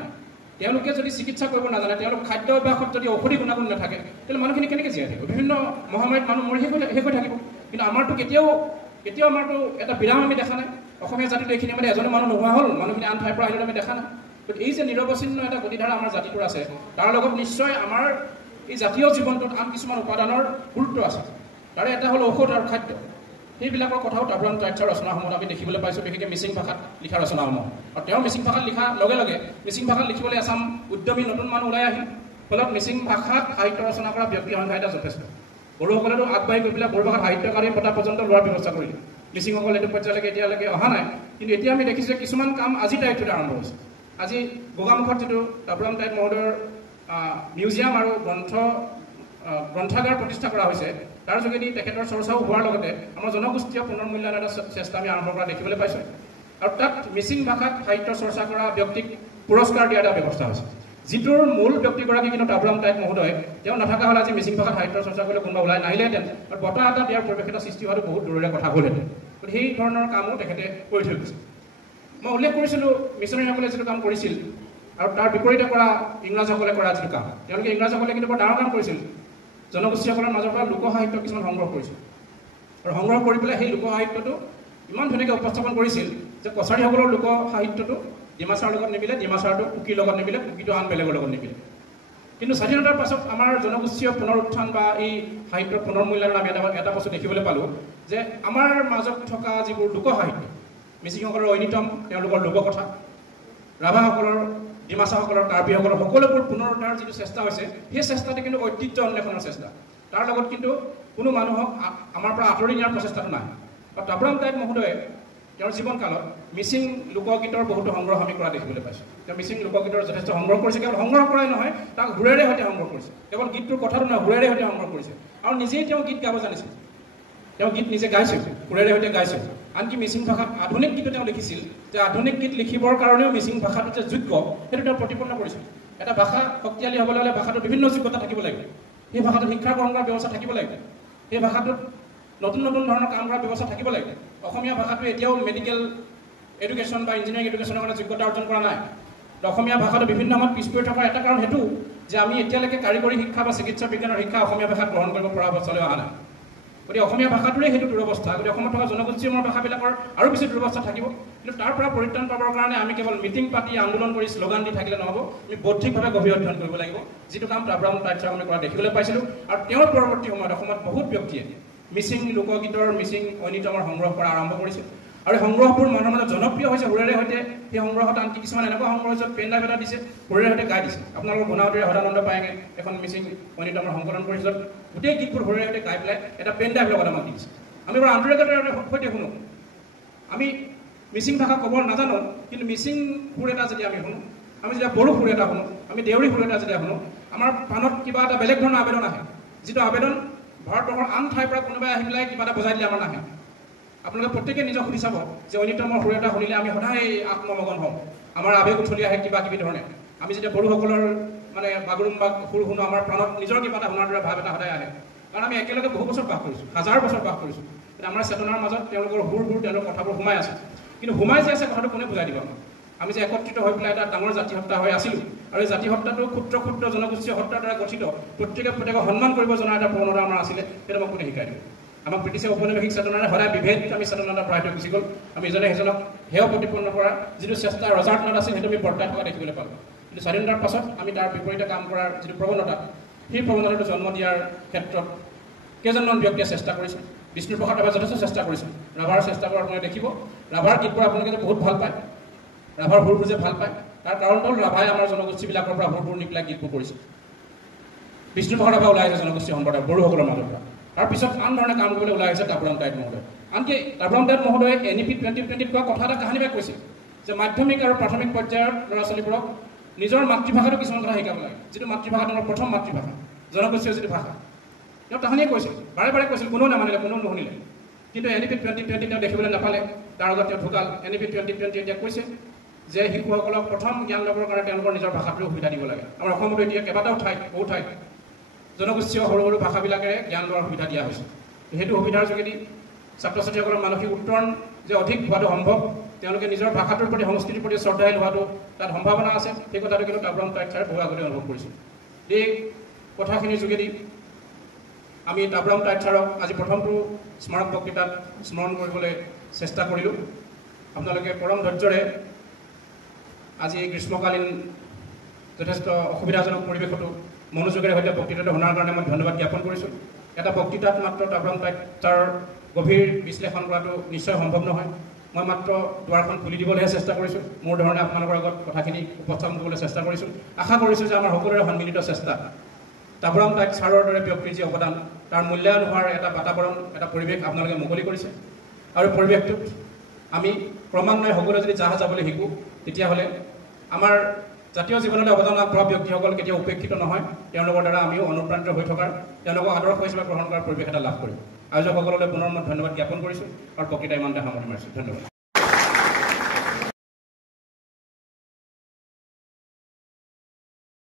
তেওঁলোকে যদি চিকিৎসা কৰিব নাজানে তেওঁলোক খাদ্য অভ্যাসত যদি ঔষধি গুণাগুণ নাথাকে তেতিয়াহ'লে মানুহখিনি কেনেকৈ জীয়াই থাকিব বিভিন্ন মহামাৰীত মানুহ মৰি শেষ হৈ থাকিব কিন্তু আমাৰতো কেতিয়াও আমাৰতো এটা বিৰাম আমি দেখা নাই অসমীয়া জাতিটো এইখিনি মানে এজনো মানুহ নোহোৱা হ'ল মানুহখিনি আন ঠাইৰ পৰা আহিলে আমি দেখা নাই গতিকে এই যে নিৰৱচ্ছিন্ন এটা গতিধাৰা আমাৰ জাতিটোৰ আছে তাৰ লগত নিশ্চয় আমাৰ এই জাতীয় জীৱনটোত আন কিছুমান উপাদানৰ গুৰুত্ব আছে তাৰে এটা হ'ল ঔষধ আৰু খাদ্য সেইবিলাকৰ কথাও ডাবুৰাম টাইট ছাৰৰ ৰচনাসমূহত আমি দেখিবলৈ পাইছোঁ বিশেষকৈ মিচিং ভাষাত লিখা ৰচনাসমূহ আৰু তেওঁ মিচিং ভাষাত লিখাৰ লগে লগে মিচিং ভাষাত লিখিবলৈ এচাম উদ্যমী নতুন মানুহ ওলাই আহিল ফলত মিচিং ভাষাত সাহিত্য ৰচনা কৰা ব্যক্তিৰ সংখ্যা এটা যথেষ্ট বড়োসকলেতো আগবাঢ়ি গৈ পেলাই বড়ো ভাষাত সাহিত্য একাডেমী বঁটা পৰ্যন্ত লোৱাৰ ব্যৱস্থা কৰিলে মিচিংসকল এইটো পৰ্যায়লৈকে এতিয়ালৈকে অহা নাই কিন্তু এতিয়া আমি দেখিছোঁ যে কিছুমান কাম আজি টাইপটোতে আৰম্ভ হৈছে আজি গোগামুখত যিটো ডাবুৰাম টাইট মহোদয়ৰ মিউজিয়াম আৰু গ্ৰন্থাগাৰ প্ৰতিষ্ঠা কৰা হৈছে তাৰ যোগেদি তেখেতৰ চৰ্চাও হোৱাৰ লগতে আমাৰ জনগোষ্ঠীয় পুনৰ মূল্যায়ন এটা চেষ্টা আমি আৰম্ভ কৰা দেখিবলৈ পাইছোঁ আৰু তাত মিচিং ভাষাত সাহিত্য চৰ্চা কৰা ব্যক্তিক পুৰস্কাৰ দিয়া এটা ব্যৱস্থা হৈছে যিটোৰ মূল ব্যক্তিগৰাকী কিন্তু ডাবুৰাম টাইট মহোদয় তেওঁ নাথাকা হ'লে আজি মিচিং ভাষাত সাহিত্য চৰ্চা কৰিলে কোনোবা ওলাই নাহিলেহেঁতেন আৰু বঁটা এটা দিয়াৰ পৰিৱেশ এটা সৃষ্টি হোৱাটো বহুত দূৰৰে কথা হ'লহেঁতেন গতিকে সেই ধৰণৰ কামো তেখেতে কৰি থৈ গৈছে মই উল্লেখ কৰিছিলোঁ মিছনাৰীসকলে যিটো কাম কৰিছিল আৰু তাৰ বিপৰীতে কৰা ইংৰাজসকলে কৰা যিটো কাম তেওঁলোকে ইংৰাজসকলে কিন্তু বৰ ডাঙৰ কাম কৰিছিল জনগোষ্ঠীসকলৰ মাজৰ পৰা লোকসাহিত্য কিছুমান সংগ্ৰহ কৰিছিল আৰু সংগ্ৰহ কৰি পেলাই সেই লোকসাহিত্যটো ইমান ধুনীয়াকৈ উপস্থাপন কৰিছিল যে কছাৰীসকলৰ লোকসাহিত্যটো ডিমাচাৰ লগত নিমিলে ডিমাচাৰটো কুকিৰ লগত নিমিলে কুকিটো আন বেলেগৰ লগত নিমিলে কিন্তু স্বাধীনতাৰ পাছত আমাৰ জনগোষ্ঠীয় পুনৰ উত্থান বা এই সাহিত্যৰ পুনৰ মূল্যায়নৰ আমি এটা বস্তু দেখিবলৈ পালোঁ যে আমাৰ মাজত থকা যিবোৰ লোকসাহিত্য মিচিংসকলৰ ঐনিতম তেওঁলোকৰ লোককথা ৰাভাসকলৰ ডিমাচাসকলৰ কাৰ্বিসকলৰ সকলোবোৰ পুনৰ উদ্ধাৰৰ যিটো চেষ্টা হৈছে সেই চেষ্টাটো কিন্তু ঐতিহ্য অন্বেষণৰ চেষ্টা তাৰ লগত কিন্তু কোনো মানুহক আমাৰ পৰা আঁতৰি নিয়াৰ প্ৰচেষ্টাটো নাই। আৰু তাপৰাম টাইট মহোদয়ে তেওঁৰ জীৱনকালত মিচিং লোকগীতৰ বহুতো সংগ্ৰহ আমি কৰা দেখিবলৈ পাইছোঁ। তেওঁ মিচিং লোকগীতৰ যথেষ্ট সংগ্ৰহ কৰিছে, কেৱল সংগ্ৰহ কৰাই নহয়, তাক সুৰেৰে সৈতে সংগ্ৰহ কৰিছে। কেৱল গীতটোৰ কথাটো নহয়, সুৰেৰে সৈতে সংগ্ৰহ কৰিছে। আৰু নিজেই তেওঁ গীত গাব জানিছিল, তেওঁ গীত নিজে গাইছিল, সুৰেৰে সৈতে গাইছিল। আনকি মিচিং ভাষাত আধুনিক গীতো তেওঁ লিখিছিল, যে আধুনিক গীত লিখিবৰ কাৰণেও মিচিং ভাষাটো যে যোগ্য সেইটো তেওঁ প্ৰতিপন্ন কৰিছিল। এটা ভাষা শক্তিশালী হ'বলৈ হ'লে ভাষাটোত বিভিন্ন যোগ্যতা থাকিব লাগিব, সেই ভাষাটোত শিক্ষা গ্ৰহণ কৰাৰ ব্যৱস্থা থাকিব লাগিব, সেই ভাষাটোত নতুন নতুন ধৰণৰ কাম কৰাৰ ব্যৱস্থা থাকিব লাগিব। অসমীয়া ভাষাটোৱে এতিয়াও মেডিকেল এডুকেশ্যন বা ইঞ্জিনিয়াৰিং এডুকেশ্যনৰ কাৰণে যোগ্যতা অৰ্জন কৰা নাই। অসমীয়া ভাষাটো বিভিন্ন সময়ত পিছ পৰি থকাৰ এটা কাৰণ সেইটো যে আমি এতিয়ালৈকে কাৰিকৰী শিক্ষা বা চিকিৎসা বিজ্ঞানৰ শিক্ষা অসমীয়া ভাষাত গ্ৰহণ কৰিব পৰা অৱস্থালৈ অহা নাই। গতিকে অসমীয়া ভাষাটোৰে সেইটো দুৰৱস্থা। গতিকে অসমত থকা জনগোষ্ঠীয় ভাষাবিলাকৰ আৰু বেছি দুৰৱস্থা থাকিব। কিন্তু তাৰ পৰা পৰিত্ৰাণ পাবৰ কাৰণে আমি কেৱল মিটিং পাতি আন্দোলন কৰি শ্লোগান দি থাকিলে নহ'ব, আমি বৌদ্ধিকভাৱে গভীৰ অধ্যয়ন কৰিব লাগিব, যিটো কাম তাপৰাম টাইট ছাৰে আমি কৰা দেখিবলৈ পাইছিলোঁ। আৰু তেওঁৰ পৰৱৰ্তী সময়ত অসমত বহুত ব্যক্তিয়ে মিচিং লোকগীতৰ, মিচিং ঐনিতমৰ সংগ্ৰহ কৰা আৰম্ভ কৰিছে। আৰু সংগ্ৰহবোৰ মানুহৰ মাজত জনপ্ৰিয় হৈছে সুৰেৰে সৈতে। সেই সংগ্ৰহত আনকি কিছুমান এনেকুৱা সংগ্ৰহ হৈছে পেন ড্ৰাইভ এটা দিছে, সুৰেৰে সৈতে গাই দিছে। আপোনালোকৰ গুণাৱতীৰে সদানন্দ পায়েঙে এখন মিচিং ঐনিতমৰ সংকলন কৰিছিল, গোটেই গীতবোৰ সুৰেৰে সৈতে গাই পেলাই এটা পেন ড্ৰাইভ লগত আমাক দি দিছে। আমি বাৰু আন্তৰিকতাৰ সৈতে শুনো, আমি মিচিং ভাষা ক'ব নাজানো, কিন্তু মিচিং সুৰ এটা যদি আমি শুনো, আমি যেতিয়া বড়ো সুৰ এটা শুনো, আমি দেউৰী সুৰ এটা যেতিয়া শুনো, আমাৰ প্ৰাণত কিবা এটা বেলেগ ধৰণৰ আবেদন আহে, যিটো আবেদন ভাৰতবৰ্ষৰ আন ঠাইৰ পৰা কোনোবাই আহি পেলাই কিবা এটা বজাই দিলে আমাৰ নাহে। আপোনালোকে প্ৰত্যেকে নিজক সুধি চাব যে ঐনিতমৰ সুৰ এটা শুনিলে আমি সদায় আত্মমগন হওঁ, আমাৰ আৱেগ উঠলি আহে কিবা কিবি ধৰণে। আমি যেতিয়া বড়োসকলৰ মানে বাগৰুম্বা সুৰ শুনো, আমাৰ প্ৰাণত নিজৰ কিবা এটা শুনাৰ দৰে ভাৱ এটা সদায় আহে। কাৰণ আমি একেলগে বহু বছৰ বাস কৰিছোঁ, হাজাৰ বছৰ বাস কৰিছোঁ, কিন্তু আমাৰ চেতনাৰ মাজত তেওঁলোকৰ সুৰবোৰ, তেওঁলোকৰ কথাবোৰ সোমাই আছে। কিন্তু সোমাই যে আছে কথাটো কোনে বুজাই দিব আমাক? আমি যে একত্ৰিত হৈ পেলাই এটা ডাঙৰ জাতি হত্যা হৈ আছিলোঁ, আৰু এই জাতি হত্যাটো ক্ষুদ্ৰ ক্ষুদ্ৰ জনগোষ্ঠীয় হত্যাৰ দ্বাৰা গঠিত, প্ৰত্যেকক সন্মান কৰিব জনা এটা প্ৰৱণতা আমাৰ আছিলে, সেইটো আমাক কোনে শিকাই দিব? আমাক ব্ৰিটিছে ঔপনিৱেশিক চেতনাৰে সদায় বিভেদ আমি চেতনাটা ভৰাই থৈ গুচি গ'ল। আমি ইজনে সিজনক হেয় প্ৰতিপন্ন কৰা যিটো চেষ্টা ৰজাৰ্টনাত আছিল, সেইটো আমি বৰ্তাই থকা দেখিবলৈ পালোঁ। কিন্তু স্বাধীনতাৰ পাছত আমি তাৰ বিপৰীতে কাম কৰাৰ যিটো প্ৰৱণতা, সেই প্ৰৱণতাটো জন্ম দিয়াৰ ক্ষেত্ৰত কেইজনমান ব্যক্তিয়ে চেষ্টা কৰিছে। বিষ্ণুপ্ৰসাদ ৰাভাই যথেষ্ট চেষ্টা কৰিছিল। ৰাভাৰ চেষ্টা কৰা আপোনালোকে দেখিব, ৰাভাৰ গীতবোৰ আপোনালোকে বহুত ভাল পায়, ৰাভাৰ সুৰবোৰ যে ভাল পায়, তাৰ কাৰণটো হ'ল ৰাভাই আমাৰ জনগোষ্ঠীবিলাকৰ পৰা সুৰবোৰ নি পেলাই গীতবোৰ কৰিছিল। বিষ্ণুপ্ৰসাদ ৰাভা ওলাই আহিছে জনগোষ্ঠী সম্প্ৰদায় বড়োসকলৰ মাজৰ পৰা। তাৰপিছত আন ধৰণে কাম কৰিবলৈ ওলাই আহিছে তাপৰাম টাইট মহোদয়। আনকি তাপৰাম টাইট মহোদয়ে NEP 2020 কোৱা কথা এটা কাহিনীবাই কৈছিল যে মাধ্যমিক আৰু প্ৰাথমিক পৰ্যায়ৰ ল'ৰা ছোৱালীবোৰক নিজৰ মাতৃভাষাটো কিছুমান কথা শিকাব লাগে, যিটো মাতৃভাষা তেওঁৰ প্ৰথম মাতৃভাষা, জনগোষ্ঠীয় যিটো ভাষা। তেওঁ তাহানিয়ে কৈছিল, বাৰে বাৰে কৈছিল, কোনেও নামানিলে, কোনেও নুশুনিলে। কিন্তু NEP 2020 তেওঁ দেখিবলৈ নাপালে, তাৰ আগত তেওঁ ঢুকাল। NEP 2020 এতিয়া কৈছে যে শিশুসকলক প্ৰথম জ্ঞান ল'বৰ কাৰণে তেওঁলোকৰ নিজৰ ভাষাটোৰ সুবিধা দিব লাগে। আমাৰ অসমতো এতিয়া কেইবাটাও ঠাইত, বহু ঠাইত জনগোষ্ঠীয় সৰু সৰু ভাষাবিলাকেৰে জ্ঞান লোৱাৰ সুবিধা দিয়া হৈছে। সেইটো সুবিধাৰ যোগেদি ছাত্ৰ ছাত্ৰীসকলৰ মানসিক উত্তৰণ যে অধিক হোৱাটো সম্ভৱ, তেওঁলোকে নিজৰ ভাষাটোৰ প্ৰতি, সংস্কৃতিৰ প্ৰতি শ্ৰদ্ধাশীল হোৱাটো তাত সম্ভাৱনা আছে, সেই কথাটো কিন্তু তাপৰাম টাইট ছাৰে বহু আগতে অনুভৱ কৰিছিল। এই কথাখিনিৰ যোগেদি আমি তাপৰাম টাইট ছাৰক আজি প্ৰথমটো স্মাৰক বক্তৃতাত স্মৰণ কৰিবলৈ চেষ্টা কৰিলোঁ। আপোনালোকে পৰম ধৈৰ্যৰে আজি এই গ্ৰীষ্মকালীন যথেষ্ট অসুবিধাজনক পৰিৱেশতো মনোযোগেৰে সৈতে বক্তৃতাটো শুনাৰ কাৰণে মই ধন্যবাদ জ্ঞাপন কৰিছোঁ। এটা বক্তৃতাত মাত্ৰ তাপৰাম টাইট ছাৰৰ গভীৰ বিশ্লেষণ কৰাটো নিশ্চয় সম্ভৱ নহয়। মই মাত্ৰ দুৱাৰখন খুলি দিবলৈহে চেষ্টা কৰিছোঁ, মোৰ ধৰণে আপোনালোকৰ আগত কথাখিনি উপস্থাপন কৰিবলৈ চেষ্টা কৰিছোঁ। আশা কৰিছোঁ যে আমাৰ সকলোৰে সন্মিলিত চেষ্টা তাপৰাম টাইট ছাৰৰ দৰে ব্যক্তিৰ যি অৱদান, তাৰ মূল্যায়ন হোৱাৰ এটা বাতাবৰণ, এটা পৰিৱেশ আপোনালোকে মুকলি কৰিছে। আৰু পৰিৱেশটোত আমি ক্ৰমান্বয়ে সকলোৱে যদি যাহা যাবলৈ শিকোঁ, তেতিয়াহ'লে আমাৰ জাতীয় জীৱনলৈ অৱদান আগবঢ়োৱা ব্যক্তিসকল কেতিয়াও উপেক্ষিত নহয়। তেওঁলোকৰ দ্বাৰা আমিও অনুপ্ৰাণিত হৈ থকাৰ, তেওঁলোকক আদৰ্শ হিচাপে গ্ৰহণ কৰাৰ পৰিৱেশ এটা লাভ কৰিম। আয়োজকসকললৈ পুনৰ মই ধন্যবাদ জ্ঞাপন কৰিছোঁ আৰু বক্তৃতা ইমানতে সামৰণি মাৰিছোঁ। ধন্যবাদ।